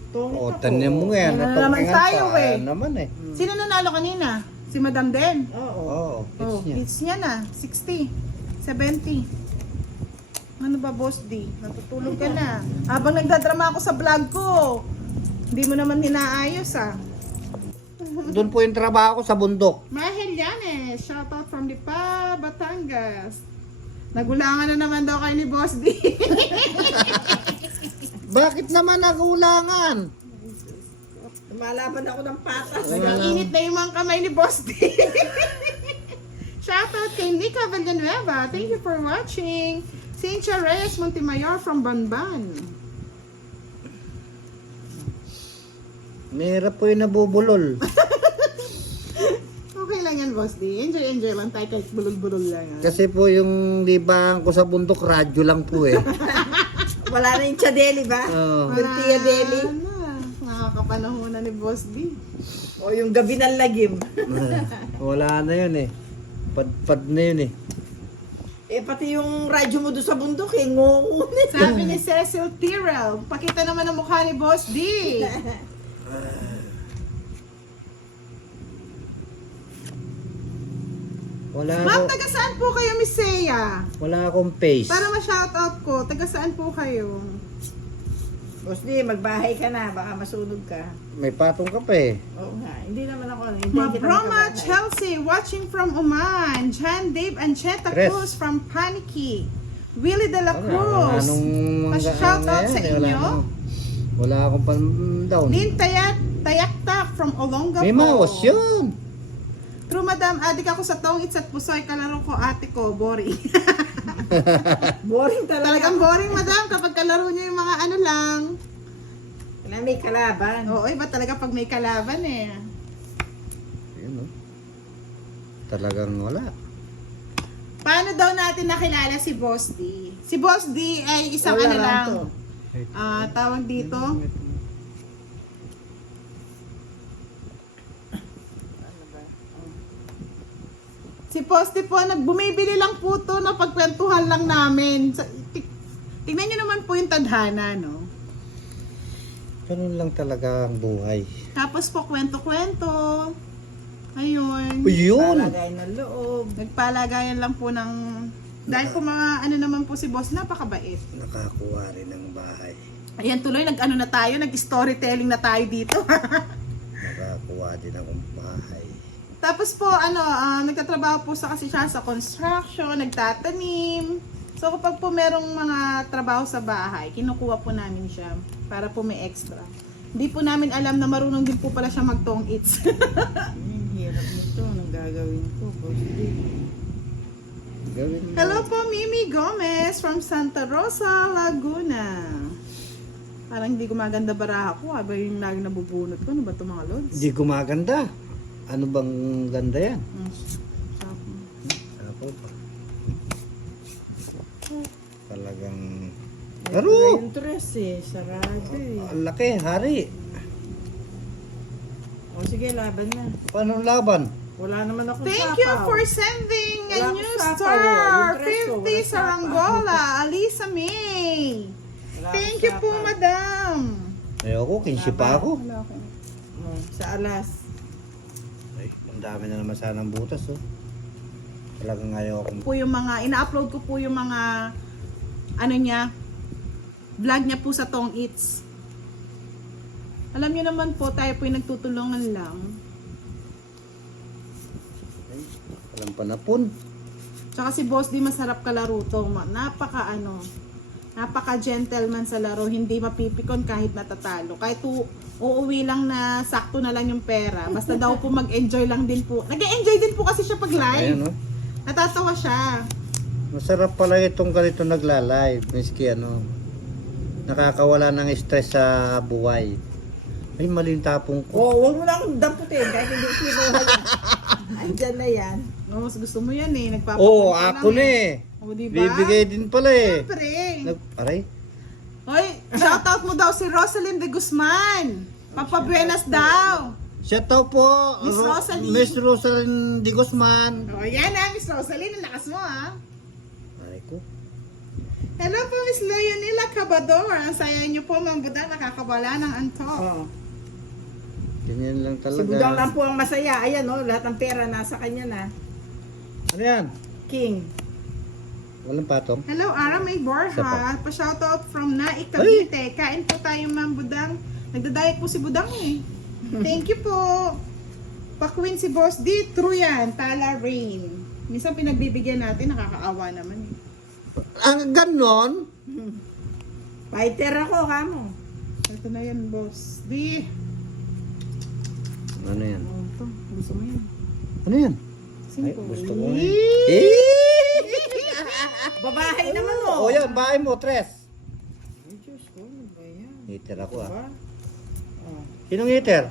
tungit O, ako. tanim mo yan. Wala na naman tayo, eh. Naman eh. Sino nanalo kanina? Si Madam Den. Oo. Oo, Oh, niya. beats niya na. 60. 70. Ano ba, Boss D? Natutulog ka na. Habang nagdadrama ako sa vlog ko, hindi mo naman hinaayos ah. Doon po yung trabaho ko sa bundok. Mahel Yanes, shoutout from Lipa, Batangas. Nagulangan na naman daw kayo ni Boss D. Bakit naman nakulangan? Lumalaban ako ng patas. Nag-init na yung mga kamay ni Boss D. Shoutout kay Nika Villanueva. Thank you for watching. Cynthia Reyes Montemayor from Banban. Mahirap po yung nabubulol. Okay lang yan, Boss D. Enjoy lang tayo kahit bulol-bulol lang yan. Kasi po yung libangan ko sa bundok, radyo lang po eh. Wala na yung Chadeli ba? Oo. Yung Tia Deli. na. Nakakapanahon na ni Boss D. O yung gabi ng lagim. Wala na yun eh. Pad na yun eh. Eh pati yung radyo mo doon sa bundok eh, ngungunin. Sabi ni Cecil Tyrrell, pakita naman ang mukha ni Boss D. Wala Ma'am, ako, taga saan po kayo, Miss Seiya? wala akong face. Para ma-shoutout ko, taga saan po kayo? Boss di, magbahay ka na, baka masunog ka. May patong ka pa eh. Oo nga, hindi naman ako. Hindi Ma'am kita Roma makabahay. Chelsea, watching from Oman. Jan Dave Ancheta Chris. Cruz from Paniki. Willie De La Wala Cruz. nung Pa-shoutout sa inyo. Wala akong pan-down. Lynn Tayaktak from Olongapo. May mawas yun. True, madam, adik ako sa tongits at pusoy. Kalaro ko, ate ko, boring. Boring talaga. Talagang boring, madam, kapag kalaro niyo yung mga ano lang. Wala may kalaban. Oo, iba talaga pag may kalaban eh. Yun, no? Talagang wala. Paano daw natin nakilala si Boss D? Si Boss D ay isang Wala ano lang lang. to. Tawag dito. Si Poste po, nagbumibili lang po to na pagkwentuhan lang namin. Tingnan nyo naman po yung tadhana, no? Ganun lang talaga ang buhay. Tapos po, kwento-kwento. Ayun. Yun! Palagay ng loob. Nagpalagayan lang po ng... Dahil po mga ano naman po si Boss, napakabait. Nakakuha rin ng bahay. Ayan tuloy, nag-ano na tayo, nag-storytelling na tayo dito. Nakakuha din akong bahay. Tapos po, nagtatrabaho po kasi siya sa construction, nagtatanim. So kapag po merong mga trabaho sa bahay, kinukuha po namin siya para po may extra. Hindi po namin alam na marunong din po pala siya mag-tong-its. Hirap nito. Anong gagawin ko? Boss di. Gawin mo. Hello po, Mimi Gomez from Santa Rosa, Laguna. Parang hindi gumaganda baraha ko. Aba yung lagi nabubunot ko. Ano ba ito mga lods? Hindi gumaganda. Ano bang ganda yan? Ako pa. Talagang... Pero! Laro! Yung dress eh. Sarado eh. Ang laki, hari. O sige, laban na. Paano laban? Wala naman akong Thank you sapaw. for sending a Wala new akong sapaw, star. yung dress ko, 50 wala sa sapaw. Angola, Alisa May. Wala Thank akong you po, sapaw. madam. Ayoko, 15 pa ako. Wala ko. Sa alas. Ay, ang dami na naman sanang butas, oh. Talagang ayaw akong... Po yung mga, ina-upload ko po yung mga, ano niya, vlog niya po sa Tong Eats. Alam niyo naman po, tayo po yung nagtutulungan lang. Ay, walang panapon. Tsaka si Boss di masarap kalaro to. Napaka gentleman sa laro. Hindi mapipikon kahit natatalo. Kahit uuwi lang na sakto na lang yung pera. Basta daw po mag-enjoy lang din po. Nag-enjoy din po kasi siya pag live. Ayan, oh. Natatawa siya. Masarap pala itong ganito nagla-live. Miski ano, nakakawala ng stress sa buhay. Ay, mali yung tapong ko. Oh, huwag mo na akong damputin. Kahit hindi ko kinuha yan. Andyan na yan. No, mas gusto mo yan eh. Nagpapapunta Oo, ako na eh. O, diba? Bibigay din pala eh. Siyempre. Aray, Hoy, shoutout mo daw si Rosalind de Guzman. Papabuenas daw. shout out po. Miss Rosalie. Miss Rosalie de Guzman. O, yan ha, Miss Rosalind. Ang lakas mo ha. Aray ko. Hello po, Miss Leonila Cabador. Ang saya niyo po, Ma'am Budang, nakakawala ng antok. Oh. Ganyan lang Si talaga. Budang lang po ang masaya. Ayan oh, lahat ng pera nasa kanya na. Ano yan? King. Walang patong? Hello, Ara May Isa Borja. pa. Pa-shoutout from Naik, Cavite. Kain po tayo, Ma'am Budang. Nagdadayek po si Budang eh. Thank you po. Pa-queen si Boss D. True yan. Tala Rain. Minsan pinagbibigyan natin, nakakaawa naman eh. Ang ganon? Fighter ako, kamo. Ito na yan, Boss D. Ano yan? Oh, ito. Gusto mo yan. Ano yan? Ay, Simple. gusto ko nga. Yee! Babahay naman oh. O yan, bahay mo, Tres. Ay, Diyos ko, ano ba yan? Heater ako ah. Diba? Oh. Sinong heater?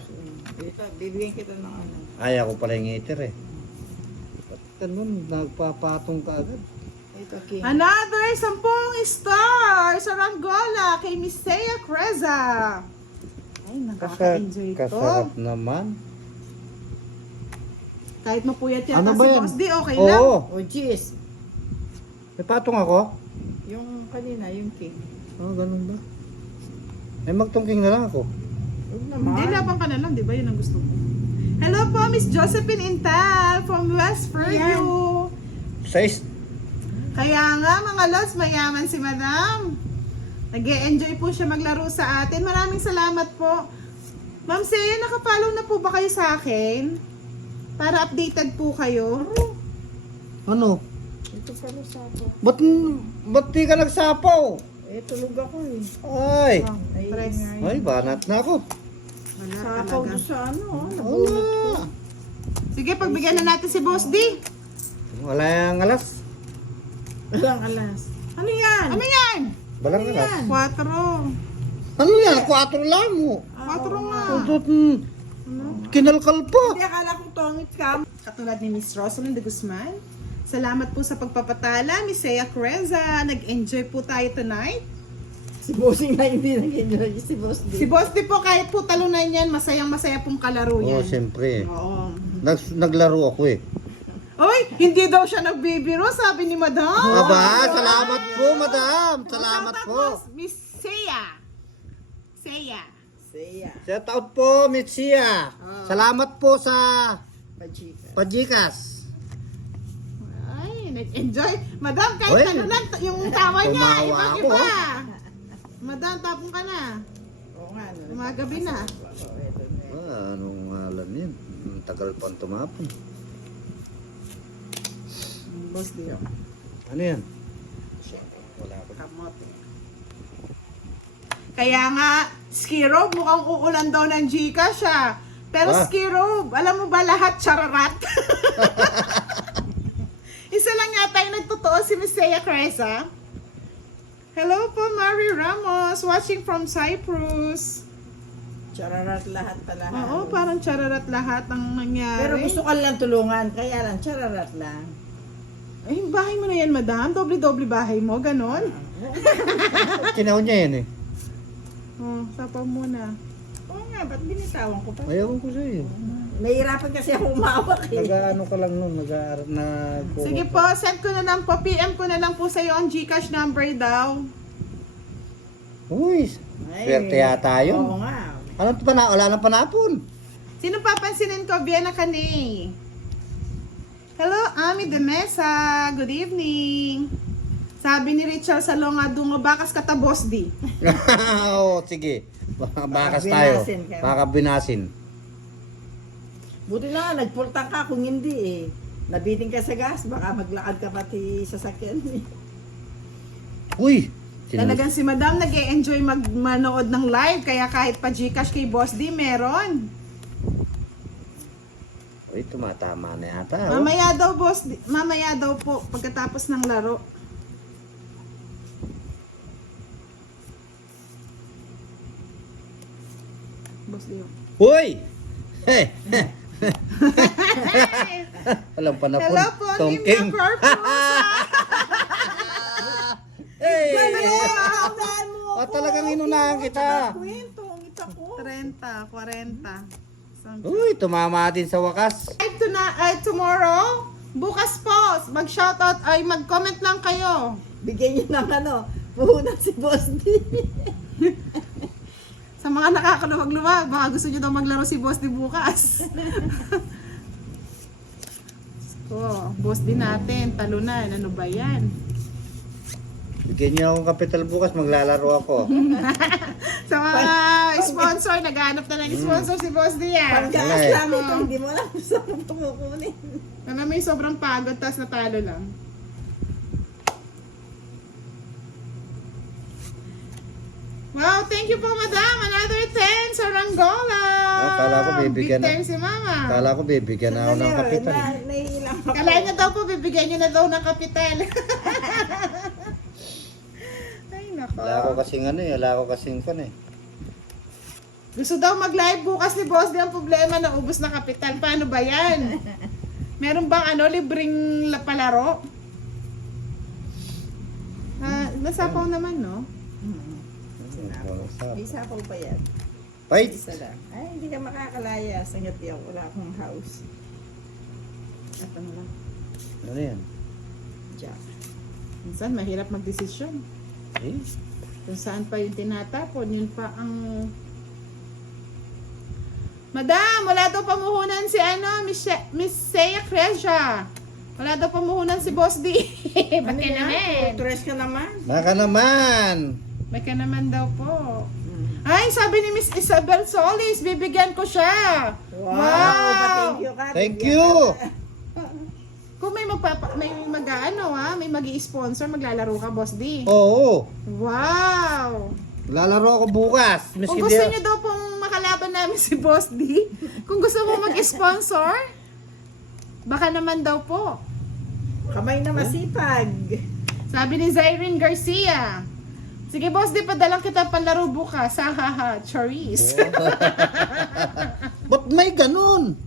Bibigyan kita ng ano. Ayaw ko pala yung heater eh. Ba't ganun? Nagpapatong ka agad. Eh, Kaki. Another 10 stars sa Rangola kay Miss Thea Creza. Ay, nakaka-enjoy to. Kasarap naman. Kahit mapuyat yata Ano ba si yan? Boss D, okay lang. Oo. O, jeez. May patong ako? Yung kanina, yung cake. Oh, ganun ba? May magtungking na lang ako. Huwag naman. Hindi, labang ka na lang, di ba? Yun ang gusto ko. Hello po, Miss Josephine Intal from West Fairview. 6. Kaya nga, mga lods, mayaman si Madam. Nag-e-enjoy po siya maglaro sa atin. Maraming salamat po. Ma'am Seya, nakapollow na po ba kayo sa akin? Para updated po kayo. Ano? Ito pala sa ako. Ba't di ka nagsapaw? Eh, tulog ako eh. Ay. Ay, Press. ngay. Ay, banat na ako. Wala Sapaw talaga. doon sa ano, nabunot ko. Wala. Sige, pagbigyan na natin si Boss D. Wala yung alas. Walang alas. Ano yan? Ano yan? Walang alas. 4. Ano yan? 4 lang mo. 4 nga. Tutut. Kinalkal pa. Hindi, akala ko tongit ka. Katulad ni Miss Rosalind de Guzman. Salamat po sa pagpapatala, Miss Thea Creza. Nag-enjoy po tayo tonight. Si Bossing na hindi nag-enjoy. Si Boss D. Si Boss D po, kahit po talunan yan, masayang-masaya pong kalaro Oo, yan. siyempre. Oo. Naglaro ako eh. Oy, hindi daw siya nagbibiro, sabi ni Madam. Aba, salamat po, madam. Salamat Shout out, po. Boss, Miss Thea. Thea. Siya. Shout out po, Mitsia. Salamat po sa Pajika. Pajikas. Ay, nag-enjoy. Madam, kahit Oy, talunan, yung tawa niya, tumawa ibang-iba. ako, Madam, tapong ka na. Oo nga. No. Umagabi na. Oo, eto na. Anong alam yun? Ang tagal pang tumapon. Boss D. Ano yan? Wala ko. Kamote. Kaya nga, Skirob, mukhang uulan daw ng Gcash ah. Pero Ah. Skirob, alam mo ba lahat chararat? Isa lang yata yung nagtotoo si Miss Thea Creza. Hello po, Mari Ramos, watching from Cyprus. Chararat lahat pala. Oo, parang chararat lahat ang nangyari. Pero gusto ka lang tulungan, kaya lang chararat lang. Ay, yung bahay mo na yan, madam. Doble-doble bahay mo, ganon. Kinahon niya yan eh. Oh, sapaw muna. Oo nga, ba't binitawan ko pa? Ayaw ko sa'yo. Nahihirapan kasi ako umawak eh. Nag-ano ka lang nun, Sige po, send ko na lang po, PM ko na lang po sa'yo ang Gcash number daw. Uy, swerte yata yun. Oo nga. Wala nang panapon. Sino papansinin ko? Vienna Caney. Hello, Ami de Mesa. Good evening. Sabi ni Richard Salonga, dumabakas ka ta, Boss D. Oo, sige. Bakas Baka tayo. binasin kayo. Baka binasin. Buti na nga, nagpultang ka kung hindi eh. Nabiting ka sa gas, baka maglakad ka pati sa sakyan eh. Uy! Talagang si Madam nag-e-enjoy manood ng live, kaya kahit pa Gcash kay Boss D, meron. Uy, tumatama na yata. Oh. Mamaya daw, Boss D. Mamaya daw po, pagkatapos ng laro. Boss D. Uy! Hey! Walang panapon. Hello po, Tongking. Nimya Corpus. Hey! Tawagin mo Oh, talagang inunahan kita. Kwento, ang ita ko. 30, 40. Something. Uy, tumama din sa wakas. Tomorrow, bukas po, mag-shoutout, ay mag-comment lang kayo. Bigyan niyo ng ano, puhunan si Boss D. Sa mga nakakaluwag-luwag, baka gusto nyo daw maglaro si Boss D bukas. Oh, Boss D natin, talunan, ano ba yan? Bigyan niyo akong kapital bukas, maglalaro ako. Sa mga sponsor, naghahanap na ng sponsor si Boss D yan. Pagkaas Wala eh. lang ito, hindi mo alam kung saan mo kukunin. Ano, may sobrang pagod, tas natalo lang. Wow, thank you po, Madam. Another 10 sa Rangola. Akala ko bibigyan Big na. time si Mama. Kala ko bibigyan na ako ng kapital. Naiilang ako. Kalahin niya daw po, bibigyan niyo na daw ng kapital. Ay, nako. Wala ko kasing ano eh, wala ko kasing fan eh. Gusto daw mag-live bukas ni Boss. Di ang problema na ubos na kapital. Paano ba yan? Meron bang libreng palaro? Naglasapaw naman, no? May sapaw pa yan. Fight! Isa lang. Ay, hindi ka makakalaya. Sangat yan. Wala akong house. At ano lang. Ano yan? Jack. Minsan, mahirap magdesisyon. Eh? Kung saan pa yung tinatapon, yun pa ang... Madam, wala daw pamuhunan si Miss Seya Crescia. Wala daw pamuhunan si Boss D. Ano Bakit yan? naman? Tres ka naman. Baka naman! May ka naman daw po. Ay, sabi ni Miss Isabel Solis, bibigyan ko siya. Wow! Thank you ka. Thank you! Kung may may magi-sponsor, maglalaro ka, Boss D. Oo! Wow! Lalaro ako bukas. Miss Kung gusto niyo daw pong makalaban namin si Boss D, kung gusto mo mag-sponsor, baka naman daw po. Kamay na masipag. Sabi ni Zyrene Garcia, sige Boss D, padalang kita palaro bukas. Hahaha, Charis. Ba't may ganun?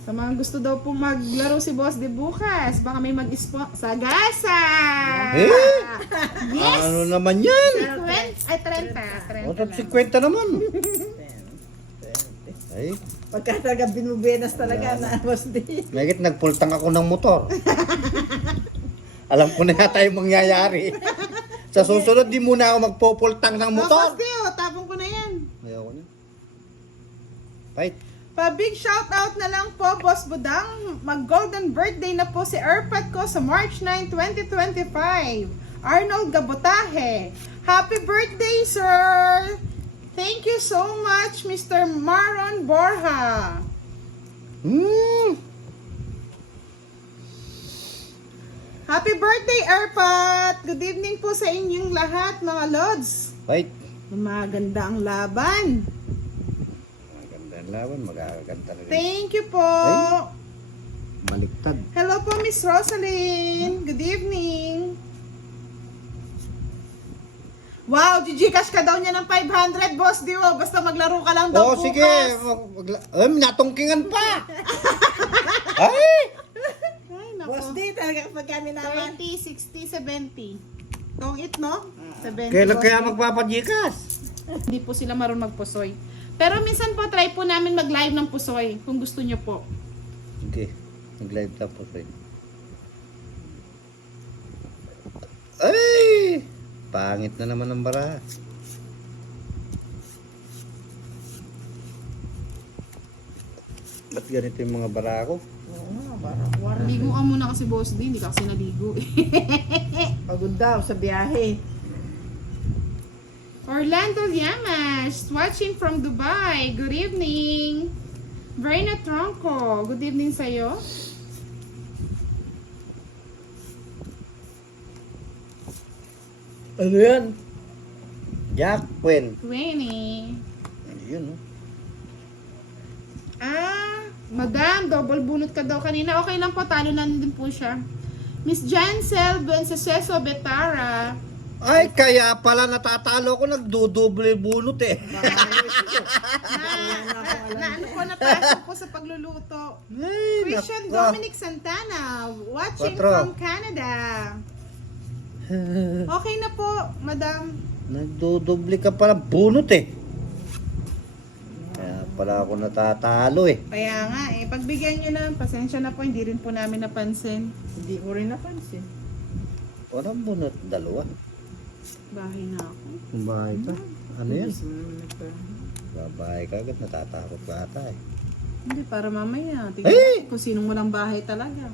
Sa mga gusto daw pong maglaro si Boss D bukas, baka may mag-sponsor. Sagasa! Eh? Yes! Ano naman yan? 30 O, lang. 50 naman. Ay, Pagka talaga binubenas talaga na boss di. megit nagpultang ako ng motor. Alam ko na yata yung mangyayari. Sa susunod, di muna ako magpupultang ng Boss motor. D, tapong ko na yan. Ayaw ko na. Fight. Pa-big shout out na lang po, Boss Budang. Mag-golden birthday na po si Erpat ko sa March 9, 2025. Arnold Gabotahe. Happy birthday, sir! Thank you so much, Mr. Maron Borja. Happy birthday, Erpat! Good evening po sa inyong lahat, mga Lods. Fight. Maganda ang laban. Maganda ang laban, magaganda rin. Thank you po. Ay. Baliktad. Hello po, Miss Rosaline. Good evening. Wow, Gcash ka daw niya ng 500, Boss Dio. Basta maglaro ka lang daw Oo, bukas. sige. Natungkingan pa. Ay! Ay, naku. Boss di talaga kapag kami naman. 30, 60, 70. Don't it, no? 70. Kailan Boss kaya Dio. magpapajikas? Hindi po sila marunong magpusoy. Pero minsan po, try po namin mag-live ng pusoy. Kung gusto niyo po. Okay. Nag-live tapos rin. Ay! Pangit na naman ang bara. Ba't ganito yung mga bara ko? Oo nga, parang war. Ligo ka muna kasi, Boss D. Hindi ka kasi naligo. Pagod daw sa biyahe. Orlando Llamas, watching from Dubai. Good evening. Verna Tronco, good evening sa'yo. Ano yan? Jack Quinn. Winnie. Yun, no? Madam, double bunot ka daw kanina. Okay lang po, talo na din po siya. Miss Jancel Benceseso Betara. Ay, kaya pala natatalo ko, nagdudoble bunot eh. Napasok po sa pagluluto. Ay, Christian nako. Dominic Santana, watching Quatro. from Canada. Okay na po, madam. Nagdudoble ka pala bunot eh. Kaya pala ako natatalo eh. Kaya nga eh, pagbigyan nyo na, pasensya na po, hindi rin po namin napansin. Hindi ko rin napansin. Walang bunot, dalawa. Bahay na ako. Kung bahay ka, ano yan? Bilis mo naman nagpa- Babae ka agad, natatakot ka ata eh. Hindi, para mamaya. Tingnan Hey! natin kung sinong walang bahay talaga.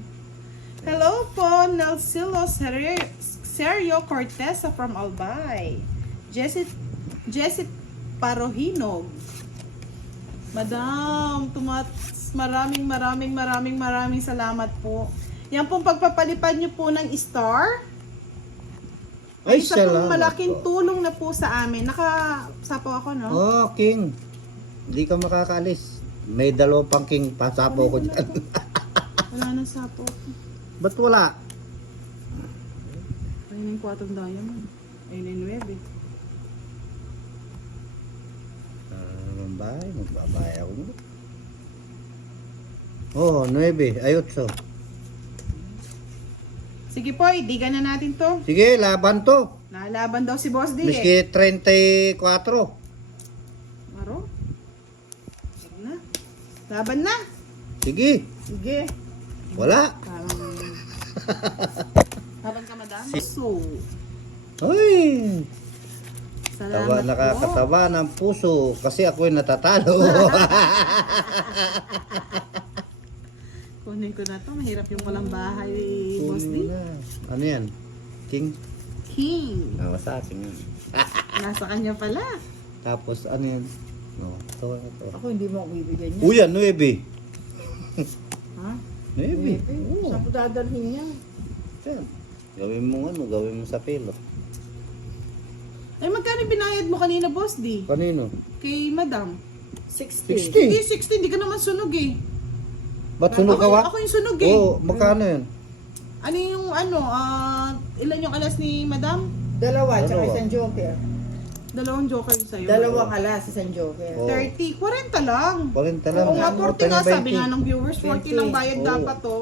Hello po, Nelsilo Sergio Cortesa from Albay. Jessit Parohinog. Madam, maraming salamat po. Yan pong pagpapalipad nyo po ng star. Ay, isa pong malaking po. tulong na po sa amin. Nakasapo ako, no? Oh, King. Hindi ka makakaalis. May dalawang pang King pasapo ko dyan. Wala na sapo. Ba't wala? Ayun yung 4 diamond. Ayun yung 9. Magbabahay ako. Oh, 9. Ay, 8. Sige po, idigan na natin to. Sige, laban to. Nalaban daw si Boss D eh. Miski 34. Maro? Sige na. Laban na. Sige. Sige. Wala. Laban ka, madam? So, Ay. salamat Tawa, po. nakakatawa ng puso kasi ako'y natatalo. Kunin ko na to. Mahirap yung walang bahay, Boss D. Ano yan? King? King. Sa akin yun. Nasa kanya pala. Tapos ano yan? No, ito. Ako hindi mo ako bibigyan niya. Uyan, 9. Ha? 9. Oo. Saan ko dadalhin niya? Yan. Gawin mo gawin mo sa pelo. Ay, magkano binayad mo kanina, Boss D? Kanino? Kay madam. 60. 60. Hindi, 60. Hindi ka naman sunog eh. Ba't sunog ka wa? Ako yung sunog eh. Oo, magkano yun? Ano yung ilan yung alas ni madam? Dalawa, tsaka Dalawa. isang joker. Dalawang joker yung sa'yo. Dalawang alas, isang joker. Oo. 30, 40 lang. 40 lang. Oo nga, 40 nga. Sabi 20. nga ng viewers, 40 lang bayad Oo. dapat to.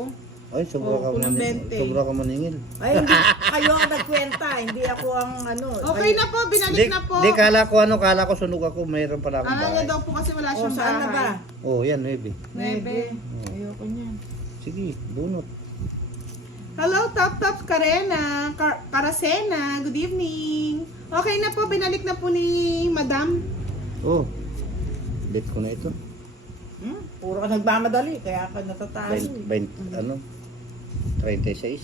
Ay, sobra Oo, ka kulang maningil. 20. Sobra ka maningil. Ay, hindi. Kayo ang nagkwenta. Hindi ako ang ano. Okay na po, binalik na po. Di, kala ko sunog ako, mayroon pala akong Akala niya bahay. daw po kasi wala O, siyang saan na ba? bahay. Oo, yan, 9. Nebe. Ayoko niyan. Sige, bunot. Hello, Top Karena, Karasena, good evening. Okay na po, binalik na po ni madam. Oh, bet ko na ito. Puro ka nagmamadali, kaya ka natatalo. 36.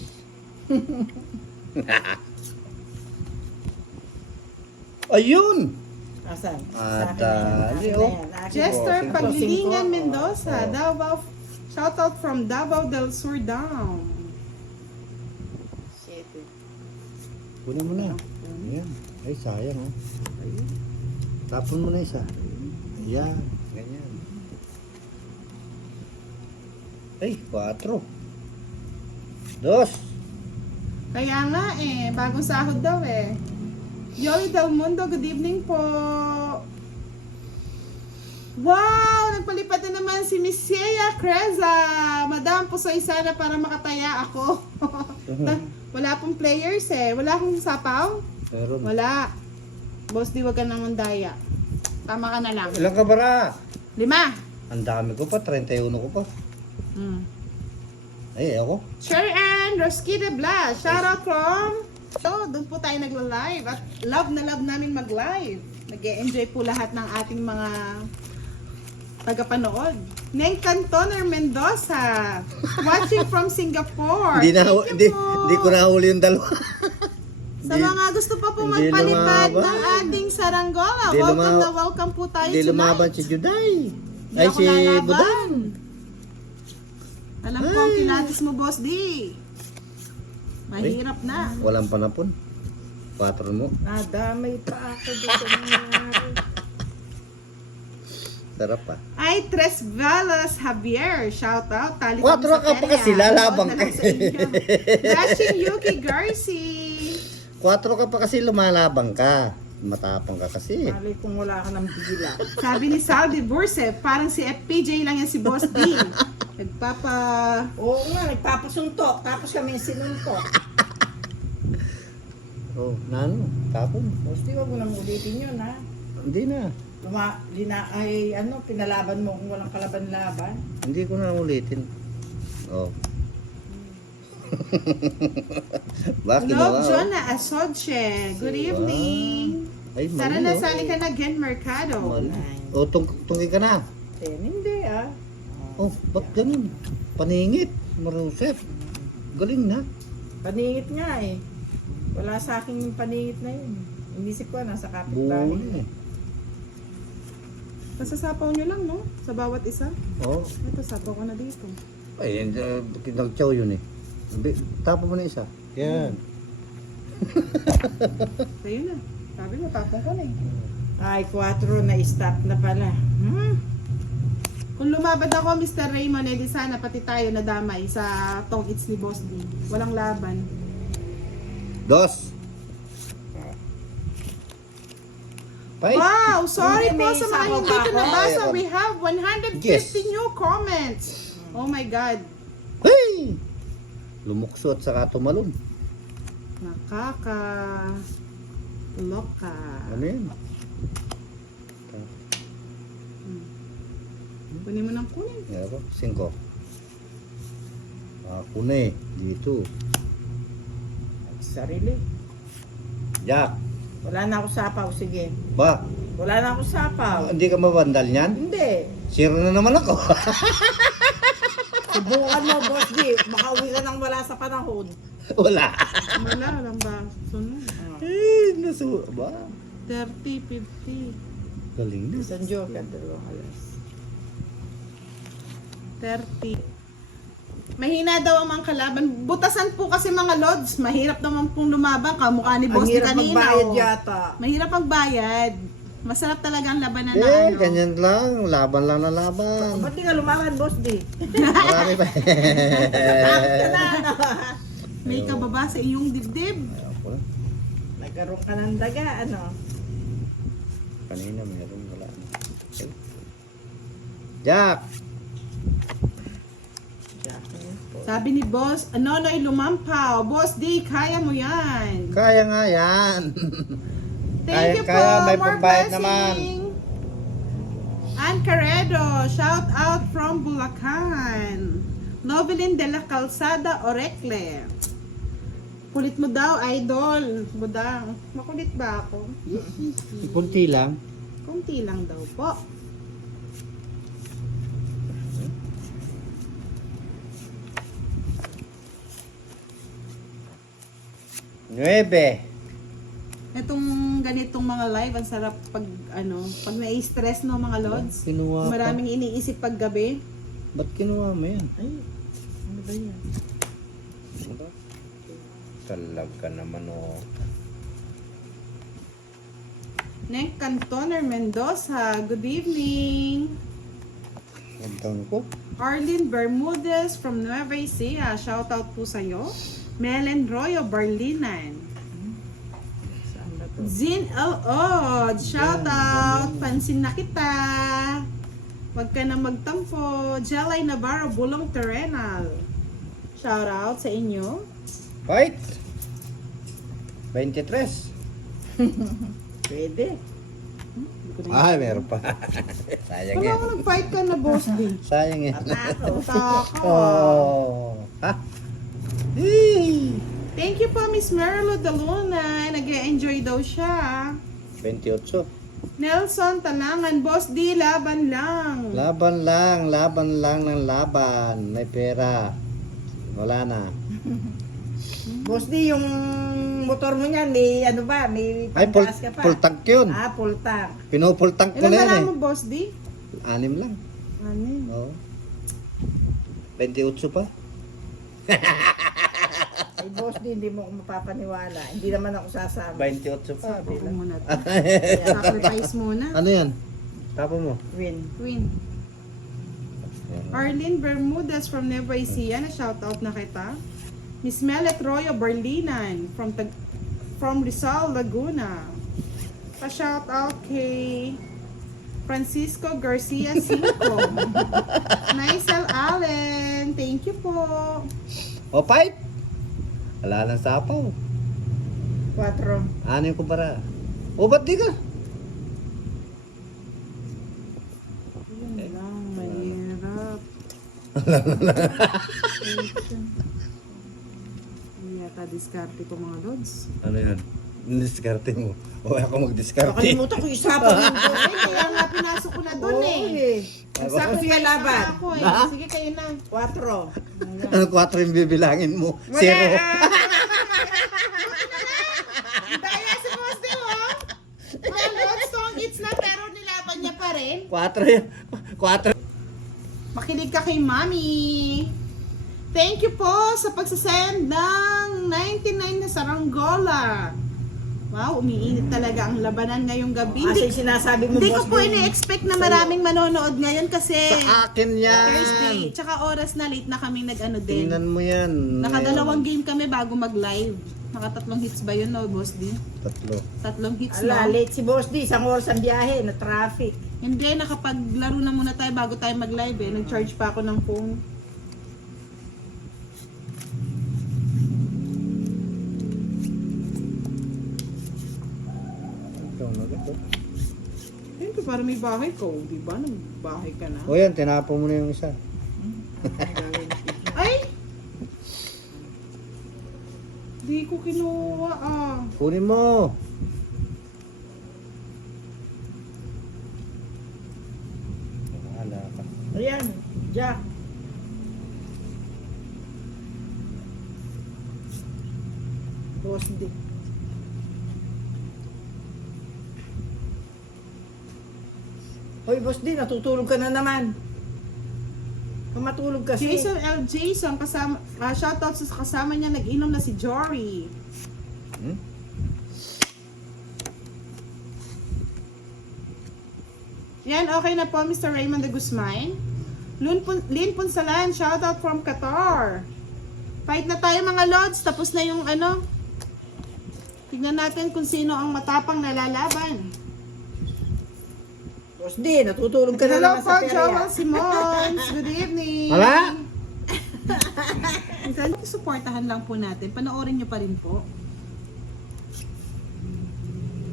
Ayun! Asan? Dali, oh. Chester Oh, Paglilingan cinco. Mendoza, Oh. Davao. Shout out from Davao del Sur down. Kunin mo na. Ayan. Ay, sayang, oh. Tapon mo na isa. Ayan. Ganyan. Ay, 4. 2. Kaya nga bagong sahod daw eh. Yoli Del Mundo, good evening po. Wow! Nagpalipat na naman si Miss Yea Creza. Madam, pusoy sana para makataya ako. Wala pong players eh. Wala akong sapaw? Meron. Wala. Boss, di wag ka nang mandaya. Tama ka na lang. Ilang ka bara? 5. Ang dami ko pa, 31 ko pa. Ay, ako. Sure and Roskida Blas. Shout out from... So, doon po tayo nagla-live. At love na love namin mag-live. Nag-e-enjoy po lahat ng ating mga tagapanood. Neng Cantoner Mendoza. Watching from Singapore. Hindi na, Thank you hindi, po. hindi ko nahuli yung dalawa. Sa mga gusto pa po hindi magpalipad lumaban. ng ating saranggola, Hindi welcome na welcome po tayo Hindi lumaban tonight. si Juday. Hindi Ay, ako si lalaban. Budang. Alam ko ang kilatis mo, Boss D. Mahirap na. Walang panapon. 4 mo. Nadamay pa ako dito nangyari. Sarap pa. Ay, Tres Velas Javier. Shout out. Tali 4 ka pa kasi, lalabang ka. Dashing Yuki Garci. 4 ka pa kasi lumalabang ka. Matapang ka kasi. Malay kung wala ka ng bigla. Sabi ni Saldi Burse, parang si FPJ lang yan si Boss D. Oo nga, nagpapasuntok. Tapos kami yung sinuntok. Oh, nano? Tapon. Tapos di wag mo nang ulitin yun, ha? Hindi na. Pinalaban mo kung walang kalaban-laban. Hindi ko na ulitin. Oh. Bakit Love Jonah Asodche. Good evening. Ay, mali, Tara na, oh. sali ka na Gen Mercado. Mali. Oh, tungi ka na. Hindi, ah. Oh, ba't ganun? Paningit. Marusep. Galing na. Paningit nga eh. Wala sa akin yung paningit na yun. Inisip ko, nasa kapitbahay. Buhay. Masasapaw nyo lang, no? Sa bawat isa. Oh. Ito, sapaw ko na dito. Ay, nag-chow yun eh. Tapo mo na isa. Yan. Ayun na. Sabi mo, tapong ko na eh. Ay, 4 na stop na pala. Kung lumabad ako, Mr. Raymond, edi sana pati tayo nadamay sa Tong It's ni Boss D. Walang laban. 2. Pay. Wow! Sorry Hindi, po may sa mga sapaw hindi pa ko ako. nabasa. We have 150 Yes. new comments. Oh my God. Hey! Lumukso at saka tumalon. Loka. Ano yan? Kunin mo ng kunin. Meron, 5. Ako na eh, dito. Sarili. Jack, Wala na ako sapaw, sige. ba? Wala na ako sapaw. Hindi ka mabandal niyan? Hindi. 0 na naman ako. Subukan mo, Boss D. Makauwi ka nang wala sa panahon. Wala. Wala lang ba? Sunod. Ba? 30, 50. Galing na. Isang joke at 2 alas. 30. Mahina daw ang mga kalaban. Butasan po kasi mga lods. Mahirap naman pong lumaban. Kamukha ni Ang Boss di hirap kanina. magbayad oh. yata. Mahirap magbayad. Masarap talaga ang labanan na Eh, ano. ganyan lang. Laban lang na laban. Ba't di ka lumaban, Boss D? Marami pa. May kababa sa iyong dibdib. Ako na. Nagkaroon ka ng daga, ano? Kanina meron, wala na. Okay. Jack! Sabi ni Boss, Nonoy Lumampaw. Boss D, kaya mo yan. Kaya nga yan. Thank you po. Kaya may More pambayad blessing. Ann Caredo, shout out from Bulacan. Novelin de la Calzada, Orecle. Kulit mo daw, idol. Budang. Makulit ba ako? Kunti lang. Kunti lang daw po. Nuebe. Itong ganitong mga live, ang sarap pag pag nai-stress no mga lods. Kinuha pa. Maraming iniisip pag gabi. Ba't kinuha mo yan? Ay, ano ba yan? Talaga naman oh. Nek Cantoner Mendoza, good evening. Gandang ko. Arlene Bermudez from Nueva Ecija, shout out po sa'yo. Melen Royo Barlinan. Saan ba to? Zin L.O. shout out. Pansin na kita. Huwag ka na magtampo. Jelay Navarro Bulong Terrenal. Shout out sa inyo. Fight! 23. Pwede. Ay, meron pa. Sayang Wala yan. ko nag-fight ka na, boss din. Sayang yan. Atako. Tako. Oh. Ha? Hey! Thank you po, Miss Merlo Daluna. Nag-enjoy daw siya. 28. Nelson Talangan, boss di, laban lang. Laban lang ng laban. May pera. Wala na. Boss D, yung motor mo niyan, may ano ba? May Ay, panggas ka pa. full tank yun. Ah, full tank. Pinupull tank ko Ilan na ba yan lang eh. mo, boss di? 6 lang. Ano? Oo. 28 pa. Ay, Boss D, hindi mo ako mapapaniwala. Hindi naman ako sasama. 28 pa. Sabi muna to. Sacrifice muna. Ano yan? Tapo mo. Win. Queen. Arlene Bermudez from Nueva Ecija, na shoutout na kita. Miss Melet Royo Barlinan from Rizal, Laguna. Pa-shoutout kay Francisco Garcia Cinco. Nicel Allen, thank you po. O, fight! Wala lang sapaw. 4. Ano yung kumpara? O, ba't di ka? Yun lang, mahirap. Hindi yata diskarte ko mga lods. Ano yun? Diskarte mo. O, ako mag-diskarte. Nakalimutan ko yung isapaw mo. Ay, kaya nga pinasok ko na doon eh. Sige, laban. Ako eh. Sige kayo na. 4. Ano 4 yung bibilangin mo? 0. Daya si Boss Dio, oh. Mga lods, song it's na pero nilaban niya pa rin. 4 yan. 4. Makinig ka kay Mami. Thank you po sa pagsasend ng 99 na saranggola. Wow, umiinit talaga ang labanan ngayong gabi. Kasi sinasabi mo, Hindi ko Boss po D. ini-expect na maraming manonood ngayon kasi Sa akin yan. Thursday. Tsaka oras na late na kami nag-ano din. Tingnan mo yan. Nakadalawang game kami bago mag-live. Nakatatlong hits ba yun, no, Boss D? 3. Tatlong hits Ala, na. late si Boss D. Isang oras ang biyahe na traffic. Hindi, nakapaglaro na muna tayo bago tayo mag-live eh. Nag-charge pa ako ng phone. para may bahay ka. O, diba? Nagbahay ka na. O yan, tinapon mo na yung isa. Ay! Di ko kinuha ah. Kunin mo. Wala ka. Ayan, Jack. Boss D. Hoy, Boss D, natutulog ka na naman. Kung matulog kasi. Jason L. Jason, kasama, shoutout sa kasama niya, nag-inom na si Jory. Hmm? Yan, okay na po, Mr. Raymond de Guzman. Lynn Punsalan, shoutout from Qatar. Fight na tayo mga lods, tapos na yung ano. Tignan natin kung sino ang matapang na lalaban. Boss D, natutulog ka na Hello naman po, sa perya. Joel Simons. Good evening. Wala? Minsan, suportahan lang po natin. Panoorin nyo pa rin po.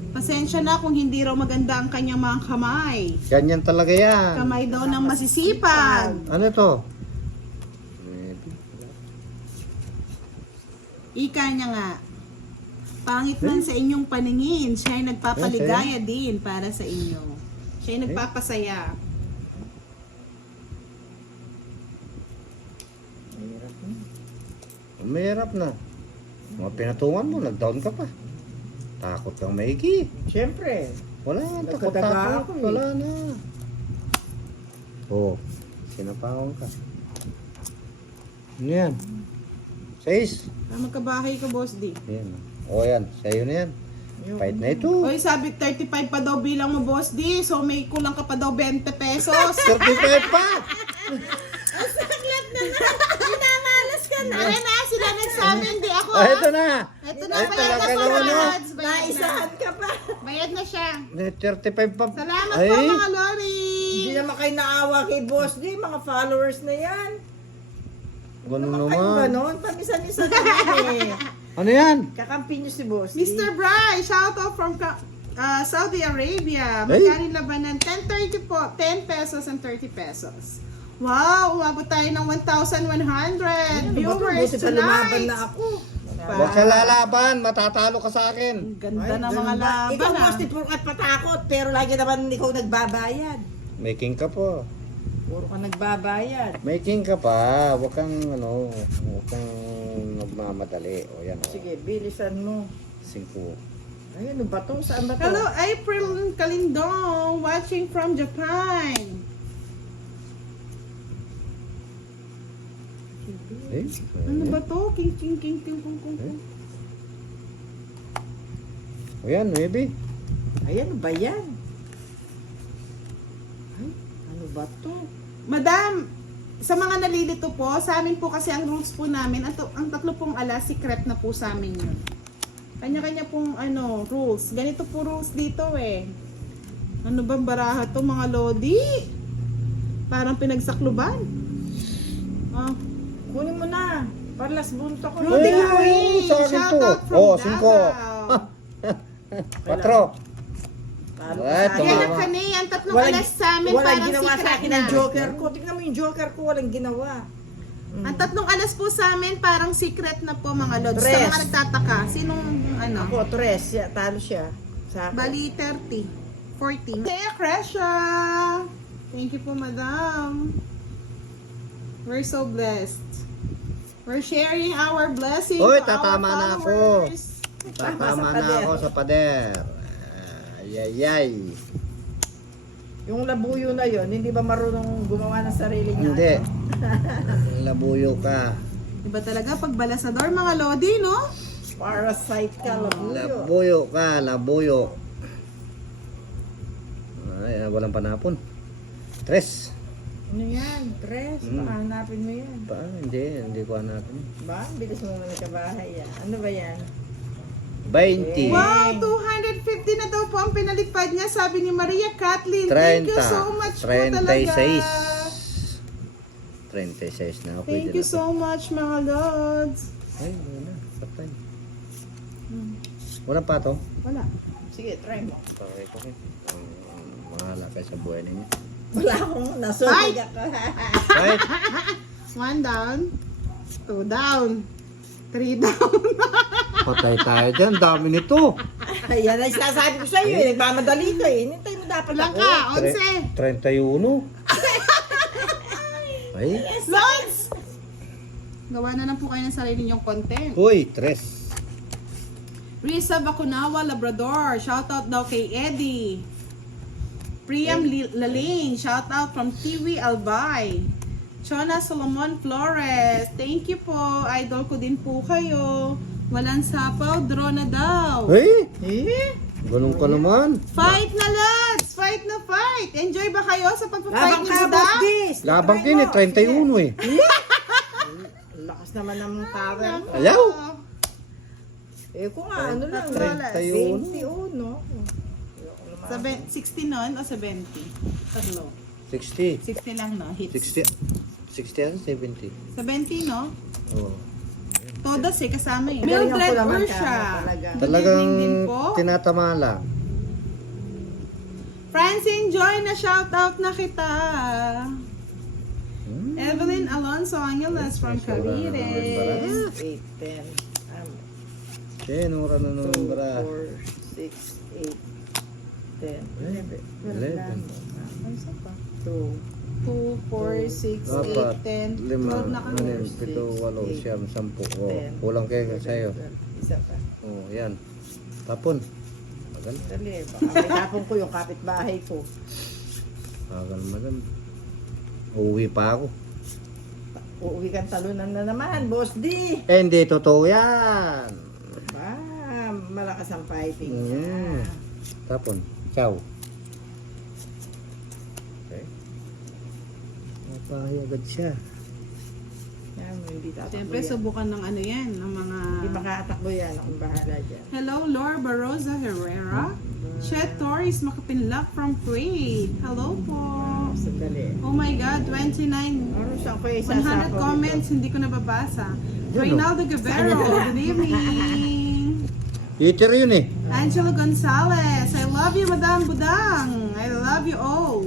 Pasensya na kung hindi raw maganda ang kanyang mga kamay. Ganyan talaga yan. Kamay daw ng masisipag. Ano to? Ika niya nga. Pangit man sa inyong paningin, siya ay nagpapaligaya din para sa inyo. Siya ay nagpapasaya. Mahirap na. Mga pinatungan mo, nag-down ka pa. Takot kang maigi. Siyempre. Wala nga, Nagkataga takot-takot. ako eh. Wala na. Oh, sinapawan ka. Ano yan? 6. Magkabahay ka, Boss D. Yan. O yan, sa'yo na yan. Yung- Fight na ito. Oy, sabi 35 pa daw bilang mo, Boss D. So may kulang ka pa daw 20 pesos. 35 pa! Pinamalas ka na. Aray na, sila nagsabi, hindi ako Oh, ito na. Ito na, Ay, bayad na talaga po naman, mga no? lods. Bayad na. Naisahan ka pa. Bayad na siya. May 35 pa. Salamat Ay, po mga lori. Hindi naman kayo naawa kay Boss D. Mga followers na yan. ganun Naman kayo naman. ganon. Pamisa-misa naman eh. Ano yan? Kakampi niyo si Boss D. Mr. Bry, shout out from Saudi Arabia. Ay. Magkano labanan? 10.30 po. 10 pesos and 30 pesos. Wow, umabot tayo ng 1,100 viewers Buti pa lumaban tonight. na ako. Huwag ka lalaban, matatalo ka sa akin. Ang ganda Ay, ng mga ganun ba? laban Ikaw, ah. Boss D, puro ka't patakot. Pero lagi naman ikaw nagbabayad. May king ka po. Puro ka nagbabayad. May king ka pa. Huwag kang, huwag kang nagmamadali. O yan, o. Sige, bilisan mo. 5. Ay, ano ba to? Saan ba to? Hello, April Kalindong, watching from Japan. Eh? Ano ba to? King, king, king, king, kung, kung, kung. O yan, 9. Ay, ano ba yan? Ay, ano ba to? Madam, sa mga nalilito po, sa amin po kasi ang rules po namin, ang tatlo pong alas, secret na po sa amin yun. Kanya-kanya pong rules. Ganito po rules dito eh. Ano bang baraha to mga lodi? Parang pinagsakluban. Ah, Kunin mo na. Parlas bunto ko. Rudy Ay, Queen, sa akin shout to. out from Oh, Davao. 5. 4. Talo Ay, ka sa tama. Yan akin. ang kani, ang tatlong Walang- alas sa amin Walang parang ginawa sa secret akin na. ng joker ko. Tingnan mo yung joker ko, walang ginawa. Ang tatlong alas po sa amin parang secret na po mga lods. Sa Tres. mga nagtataka, sinong Ako, tres. Talo siya. Sa akin. Bali 30. 40. Kaya Kresha! Thank you po, madam. We're so blessed. We're sharing our blessing Oy, to our tatama na ako. followers. Tatama na ako sa pader. Ay. Yung labuyo na yon, hindi ba marunong gumawa ng sarili niya? Hindi. Ano? Labuyo ka. Diba talaga pag balasador mga lodi, no? Parasite ka, labuyo. Labuyo ka, labuyo. Ay, walang panapon. 3. Ano yan? Tres? Baka hanapin mo yan. Hindi ko hanapin. Ba? Bilis mo muna sa bahay yan. Ano ba yan? 20. Wow, 250 na daw po ang pinalipad niya, sabi ni Maria Kathleen. 30. Thank you so much po talaga. 36 na. Thank you so much mga lods. Ay, wala. Patay. Wala pa to? Wala. Sige, try mo. Okay. Mga bahala kayo sa buhay ninyo. Wala akong nasunod ako. Right? 1 down, 2 down, 3 down. Patay tayo dyan. Dami nito. Yan ang sinasabi ko sa iyo. Nagmamadali ka eh. Hinintay mo dapat Lang ako. ka, 11. 31. Ay. Lods! Gawa na lang po kayo ng sarili niyong content. Uy, 3. Risa Bacunawa, Labrador. Shoutout daw kay Eddie. Priam Laling. Shoutout from Tiwi Albay. Chona Solomon Flores. Thank you po. Idol ko din po kayo. Walang sapaw, draw na daw. Hey, Eh? ganun ka naman. Fight na lads! Fight na fight! Enjoy ba kayo sa pagpafight Labang ni ka, Buda? Boss Dis. Labang Try kin mo. 31 eh. Sige. Lakas naman ng tower. Ayaw. Eh kung ano lang. 31. 21. 60 nun o 70? Tatlo. 60. 60 lang no? Hits. 60. 60 at 70. 70 no? Oh. Todas eh, kasama eh. Galingan ko Mildred naman Ursha. ka, talaga. Good Talagang evening din po. tinatama lang. Francine Joy, na shoutout na kita. Hmm. Evelyn Alonso Angeles from Ay, sobra naman, Cavite. 8, 10. Sinura na naman 2, bara. 4, 6, 8, 10, 11. 11. Ano sa pa? 2. 2, 4, 6, 8, 10. 12 na kami. 6, 7, 8, 9, 10. Oh, 10. kulang kayo sa'yo. Isa pa. Oh, yan. Tapon. Magal. Dali, baka may tapon ko yung kapitbahay ko. Magal. Uuwi pa ako. Uuwi kang talunan na naman, Boss D. Eh, hindi totoo yan. Ba, malakas ang fighting Mm. niya. Tapon. Ciao. Okay. Napahay agad siya. Yan, hindi tatakbo Siyempre, yan. subukan ng ano yan, ng mga... Hindi makatakbo yan, akong bahala dyan. Hello, Laura Baroza Herrera. Chet Torres Makapinlak from Kuwait. Hello po. Sandali. Oh my God, 29. Ano siya ko isasapaw 100 comments, hindi ko nababasa. Yun, Reynaldo Guevero, good evening. Eater yun eh. Angela Gonzalez, I love you, Madam Budang. I love you all.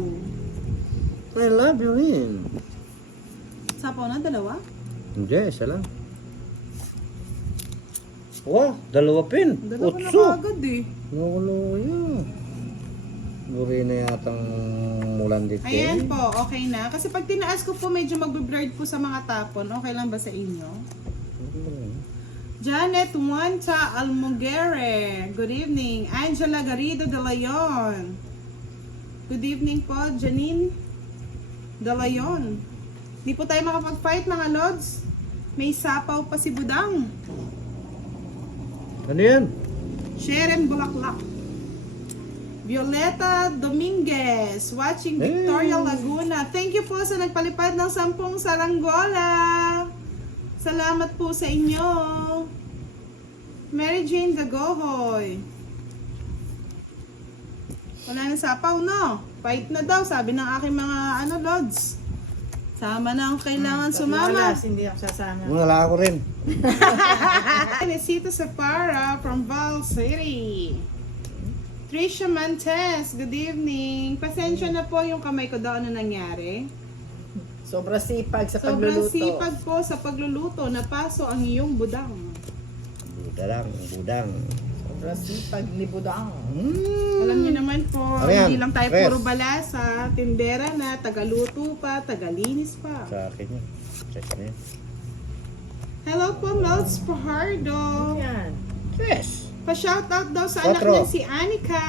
I love you rin. Sapaw na, dalawa? Hindi, isa lang. Wow, 2 pin. Dalawa na 8. agad eh. Nulo yun. Luri na yatang mulan dito. Ayan po, okay na. Kasi pag tinaas ko po, medyo magbe-blurred po sa mga tapon. Okay lang ba sa inyo? Janet Juancha Almugere. Good evening. Angela Garrido de Leon. Good evening po, Janine de Leon. Di po tayo makapag-fight mga lods. May sapaw pa si Budang. Ano yan? Sharon Bulaklak. Violeta Dominguez, watching Victoria Hey. Laguna. Thank you po sa nagpalipad ng 10 saranggola. Salamat po sa inyo. Mary Jane Gagohoy. Wala na sapaw, no? Fight na daw, sabi ng aking mga lods. Sama na ang kailangan sumama. Alas, hindi ako sasama. Wala ako rin. Inesita Sapara from Val City. Trisha Mantes, good evening. Pasensya na po yung kamay ko daw ano nangyari. Sobrang sipag sa Sobrang pagluluto. sipag po sa pagluluto. Napaso ang iyong budang. Budang. Sobrang sipag ni Budang. Alam niyo naman po, Ano yan? hindi lang tayo Press. puro balasa. Tindera na, tagaluto pa, tagalinis pa. Sa akin yan. Check na yan. Hello po, Melts Pajardo. Yan. Yes. Pa-shoutout daw sa anak Otro. niya si Anika.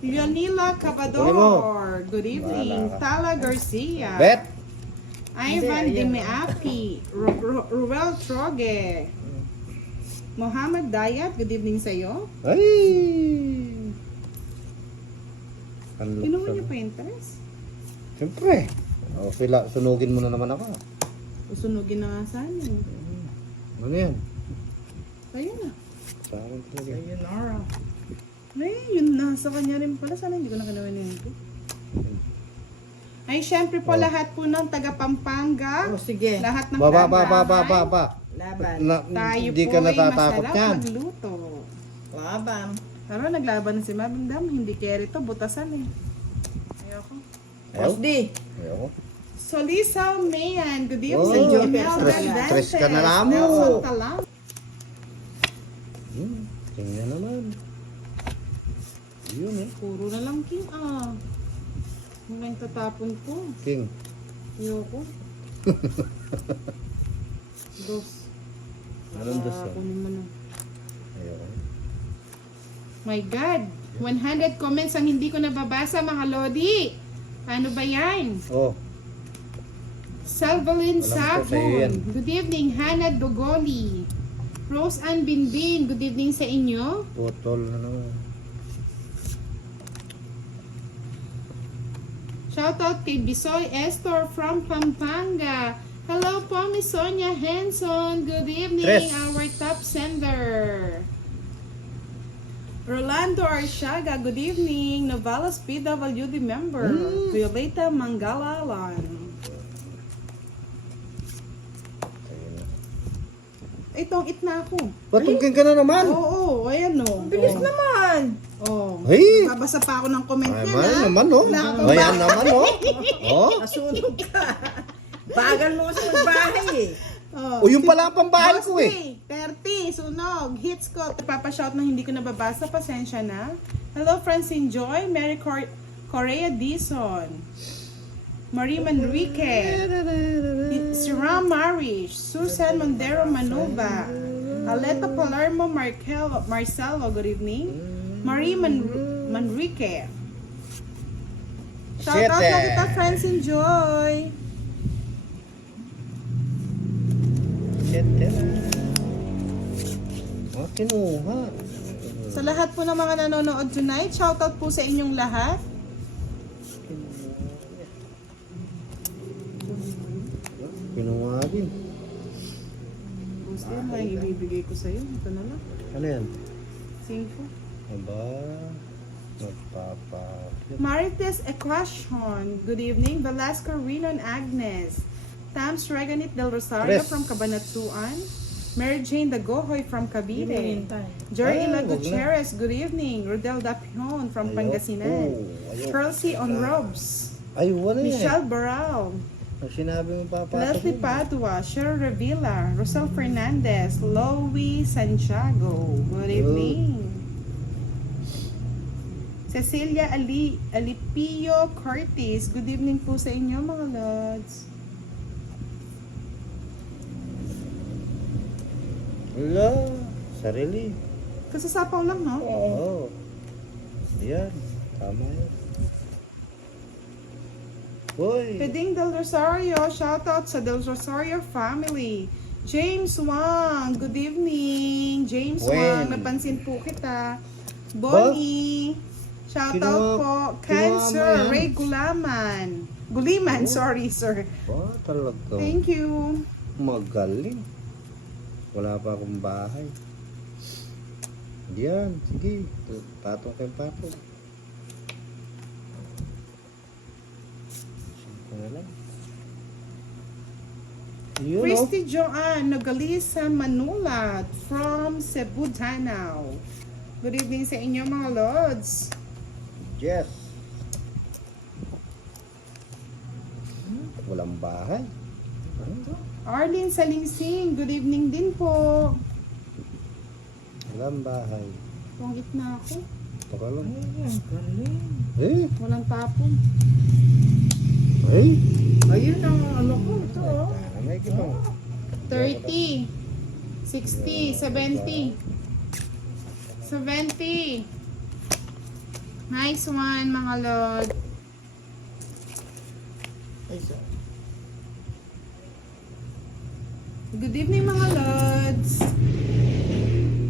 Leonila Cabador. Good evening. Wala ka. Tala Garcia. Bet. Ivan Hindi, ayan. Dimeapi. Ruel Troge. Mohammed Dayat. Good evening sa iyo. Ay. Kinuha niyo pa interest? Siyempre. O, sunugin mo na naman ako. Usunugin na nga sana. Ano yan? Ayun na. Sa akin talaga. Sayonara. Ay, yun na. Sa kanya rin pala. Sana hindi ko na kinuha nito. Ay, syempre po lahat po ng taga Pampanga. Oh, sige. Lahat ng Baba. Laban. Na, Tayo hindi po ka ay natatakot masarap yan. magluto. Laban. Pero naglaban na si Mabindam, hindi carry to, butasan eh. Ayoko. Ayaw? Osdi. Ayaw. Solisa Mayan, good Oh, evening. stress ka na lang mo. Nelson Talang. Tingnan naman. Yun eh. Puro na lang king Yung yung tatapon ko. King. Ayoko. Dos. Anong dos yun? Kunin mo na. Ayaw. My God! 100 comments ang hindi ko nababasa mga Lodi. Ano ba yan? Oh. Salvalin Alam ko sa'yo yan. Sabon. Good evening, Hannah Dogoli. Rose Ann Binbin. Good evening sa inyo. Putol na naman. Shoutout kay Bisoy Estor from Pampanga. Hello po, Miss Sonia Henson. Good evening, Tres. our top sender. Rolando Arsiaga, good evening. Novales PWD member. Violeta Mangalalan. Ayun na. Itong it na ako. Patugin ka na naman. Oo, ayan o. Bilis naman. Oh. Ay. Babasa pa ako ng comment Ay, niya man na. naman oh. Wala ka Ayan naman oh. Oh. Nasunog ka. Bagal mo sa magbahay eh. Oh. O yung pala ang pambahay ko eh. 30, sunog, hits ko. Papashout na hindi ko nababasa, pasensya na. Hello, Francine Joy, Mary Correa Dizon, Marie Manrique, si Ram Marish, Susan Mondero Manuba, Aleta Palermo Marcelo, good evening. Marie Manrique. Shout out na kita, Francine Joy. Oh, kinuha. Sa lahat po ng mga nanonood tonight, shoutout po sa inyong lahat. Kinuha din. Gusto yun, may ibibigay ko sa'yo. Ito na lang. Ano yan? 5. Aba, magpapa... Marites Equation. Good evening. Velasco Rinon Agnes. Tams Reganit Del Rosario Tres. from Cabanatuan. Mary Jane Dagohoy from Cavite. Jerry Ay, Ila wag na. Gutierrez. Good evening. Rodel Dapion from Pangasinan. Ayaw. Percy on Robes. Ay, wala yan. Michelle Baral. Ang sinabi mo papasok. Leslie Padua. Cheryl Revilla. Rosel Fernandez. Loie Santiago. Good evening. Cecilia Alipio Curtis. Good evening po sa inyo mga lods. Wala. Sarili. Kasasapaw lang, no? Oo. Yan. Tama yan. Hoy. Peding Del Rosario. Shoutout sa Del Rosario family. James Wang. Good evening. James Wen. Wang. Napansin po kita. Bonnie. Shoutout Kinuha- po. kinuha mo Cancer. yan? Ray Guliman. Sorry, sir. Ba, talaga. Thank you. Magaling. Wala pa akong bahay. Yan. Sige. Patong kayong patong. Sige na lang. Yun, Christy Joanne Nogalisa Manulat from Cebu, Danao. Good evening sa inyo mga lods. Yes. Walang bahay. Arlene Salingsing, good evening din po. Walang bahay. Pangit na ako. Taka lang. Ayan, galing. Eh? Walang tapon. Eh? Ayun ang ano ko. Ito oh. May kita. 30, 60, 70. 70. Nice one mga lods. Ay, so. Good evening mga lods.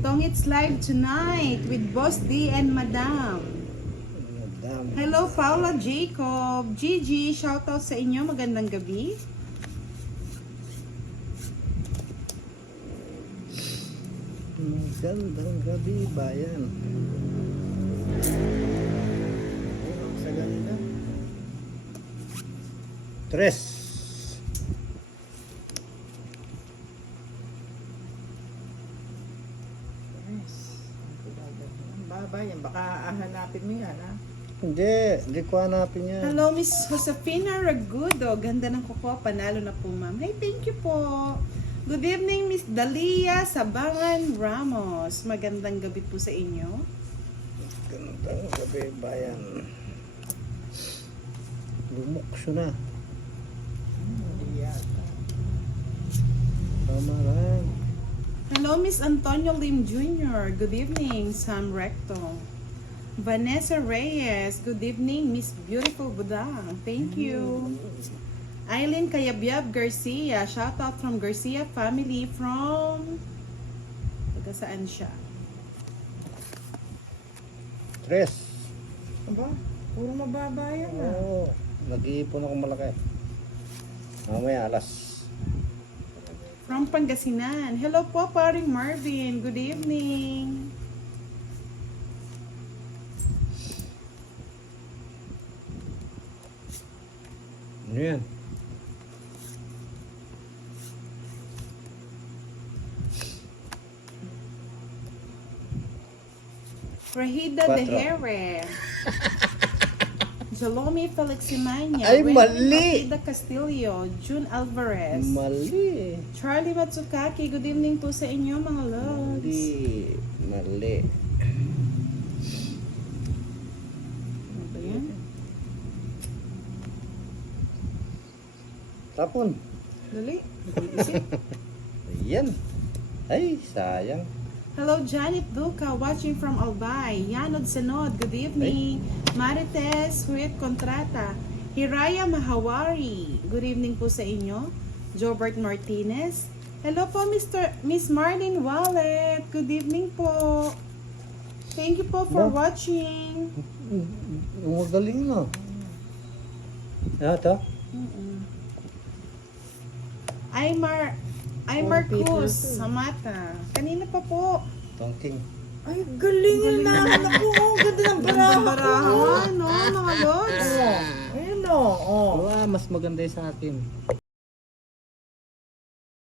Tongits live tonight with Boss D and Madam. Madam. Hello Paula Jacob. Gigi, shoutout sa inyo. Magandang gabi. Magandang gabi, bayan. Sa ganda. Tres. Yes. Ang baba yan. hanapin mo yan, ha? Hindi ko hanapin yan. Hello, Miss Josefina Ragudo. Ganda ng kuko. Panalo na po, ma'am. Hey, thank you po. Good evening, Miss Dalia Sabangan Ramos. Magandang gabi po sa inyo. Gandang gabi, bayan. Lumukso na. Hindi yata. Tama lang. Hello, Miss Antonio Lim Jr. Good evening, Sam Recto. Vanessa Reyes. Good evening, Miss Beautiful Budang. Thank you. Eileen Kayabyab Garcia. Shout out from Garcia family from... Taga saan siya? Tres. Aba, puro mababa yan, ha? Oo. Nag-iipon ako malaki. Mamaya alas. From Pangasinan. Hello po, paring Marvin. Good evening. Ano yan? Rahida De Quatro. Here. Jalomi Feliximania. Ay, Wendy mali! Alfreda Castillo. June Alvarez. Mali. Charlie Matsukaki. Good evening po sa inyo, mga loves. Mali. Ano ba yan? Tapon. Dali. Ayan. Ay, sayang. Hello, Janet Duca, watching from Albay. Yanod Senod, good evening. Marites Huit Contrata. Hiraya Mahawari, good evening po sa inyo. Jobert Martinez. Hello po, Miss Marlene Wallet. Good evening po. Thank you po for Ba? watching. Magaling na. Ano to? Aymar Cruz, Samata. Kanina pa po. Tongking. Ay, galing yun na. Naku, ang ganda ng Gandang baraha. barahan, no, mga lods. Ayun, o. Oh. Mas maganda yung sa akin.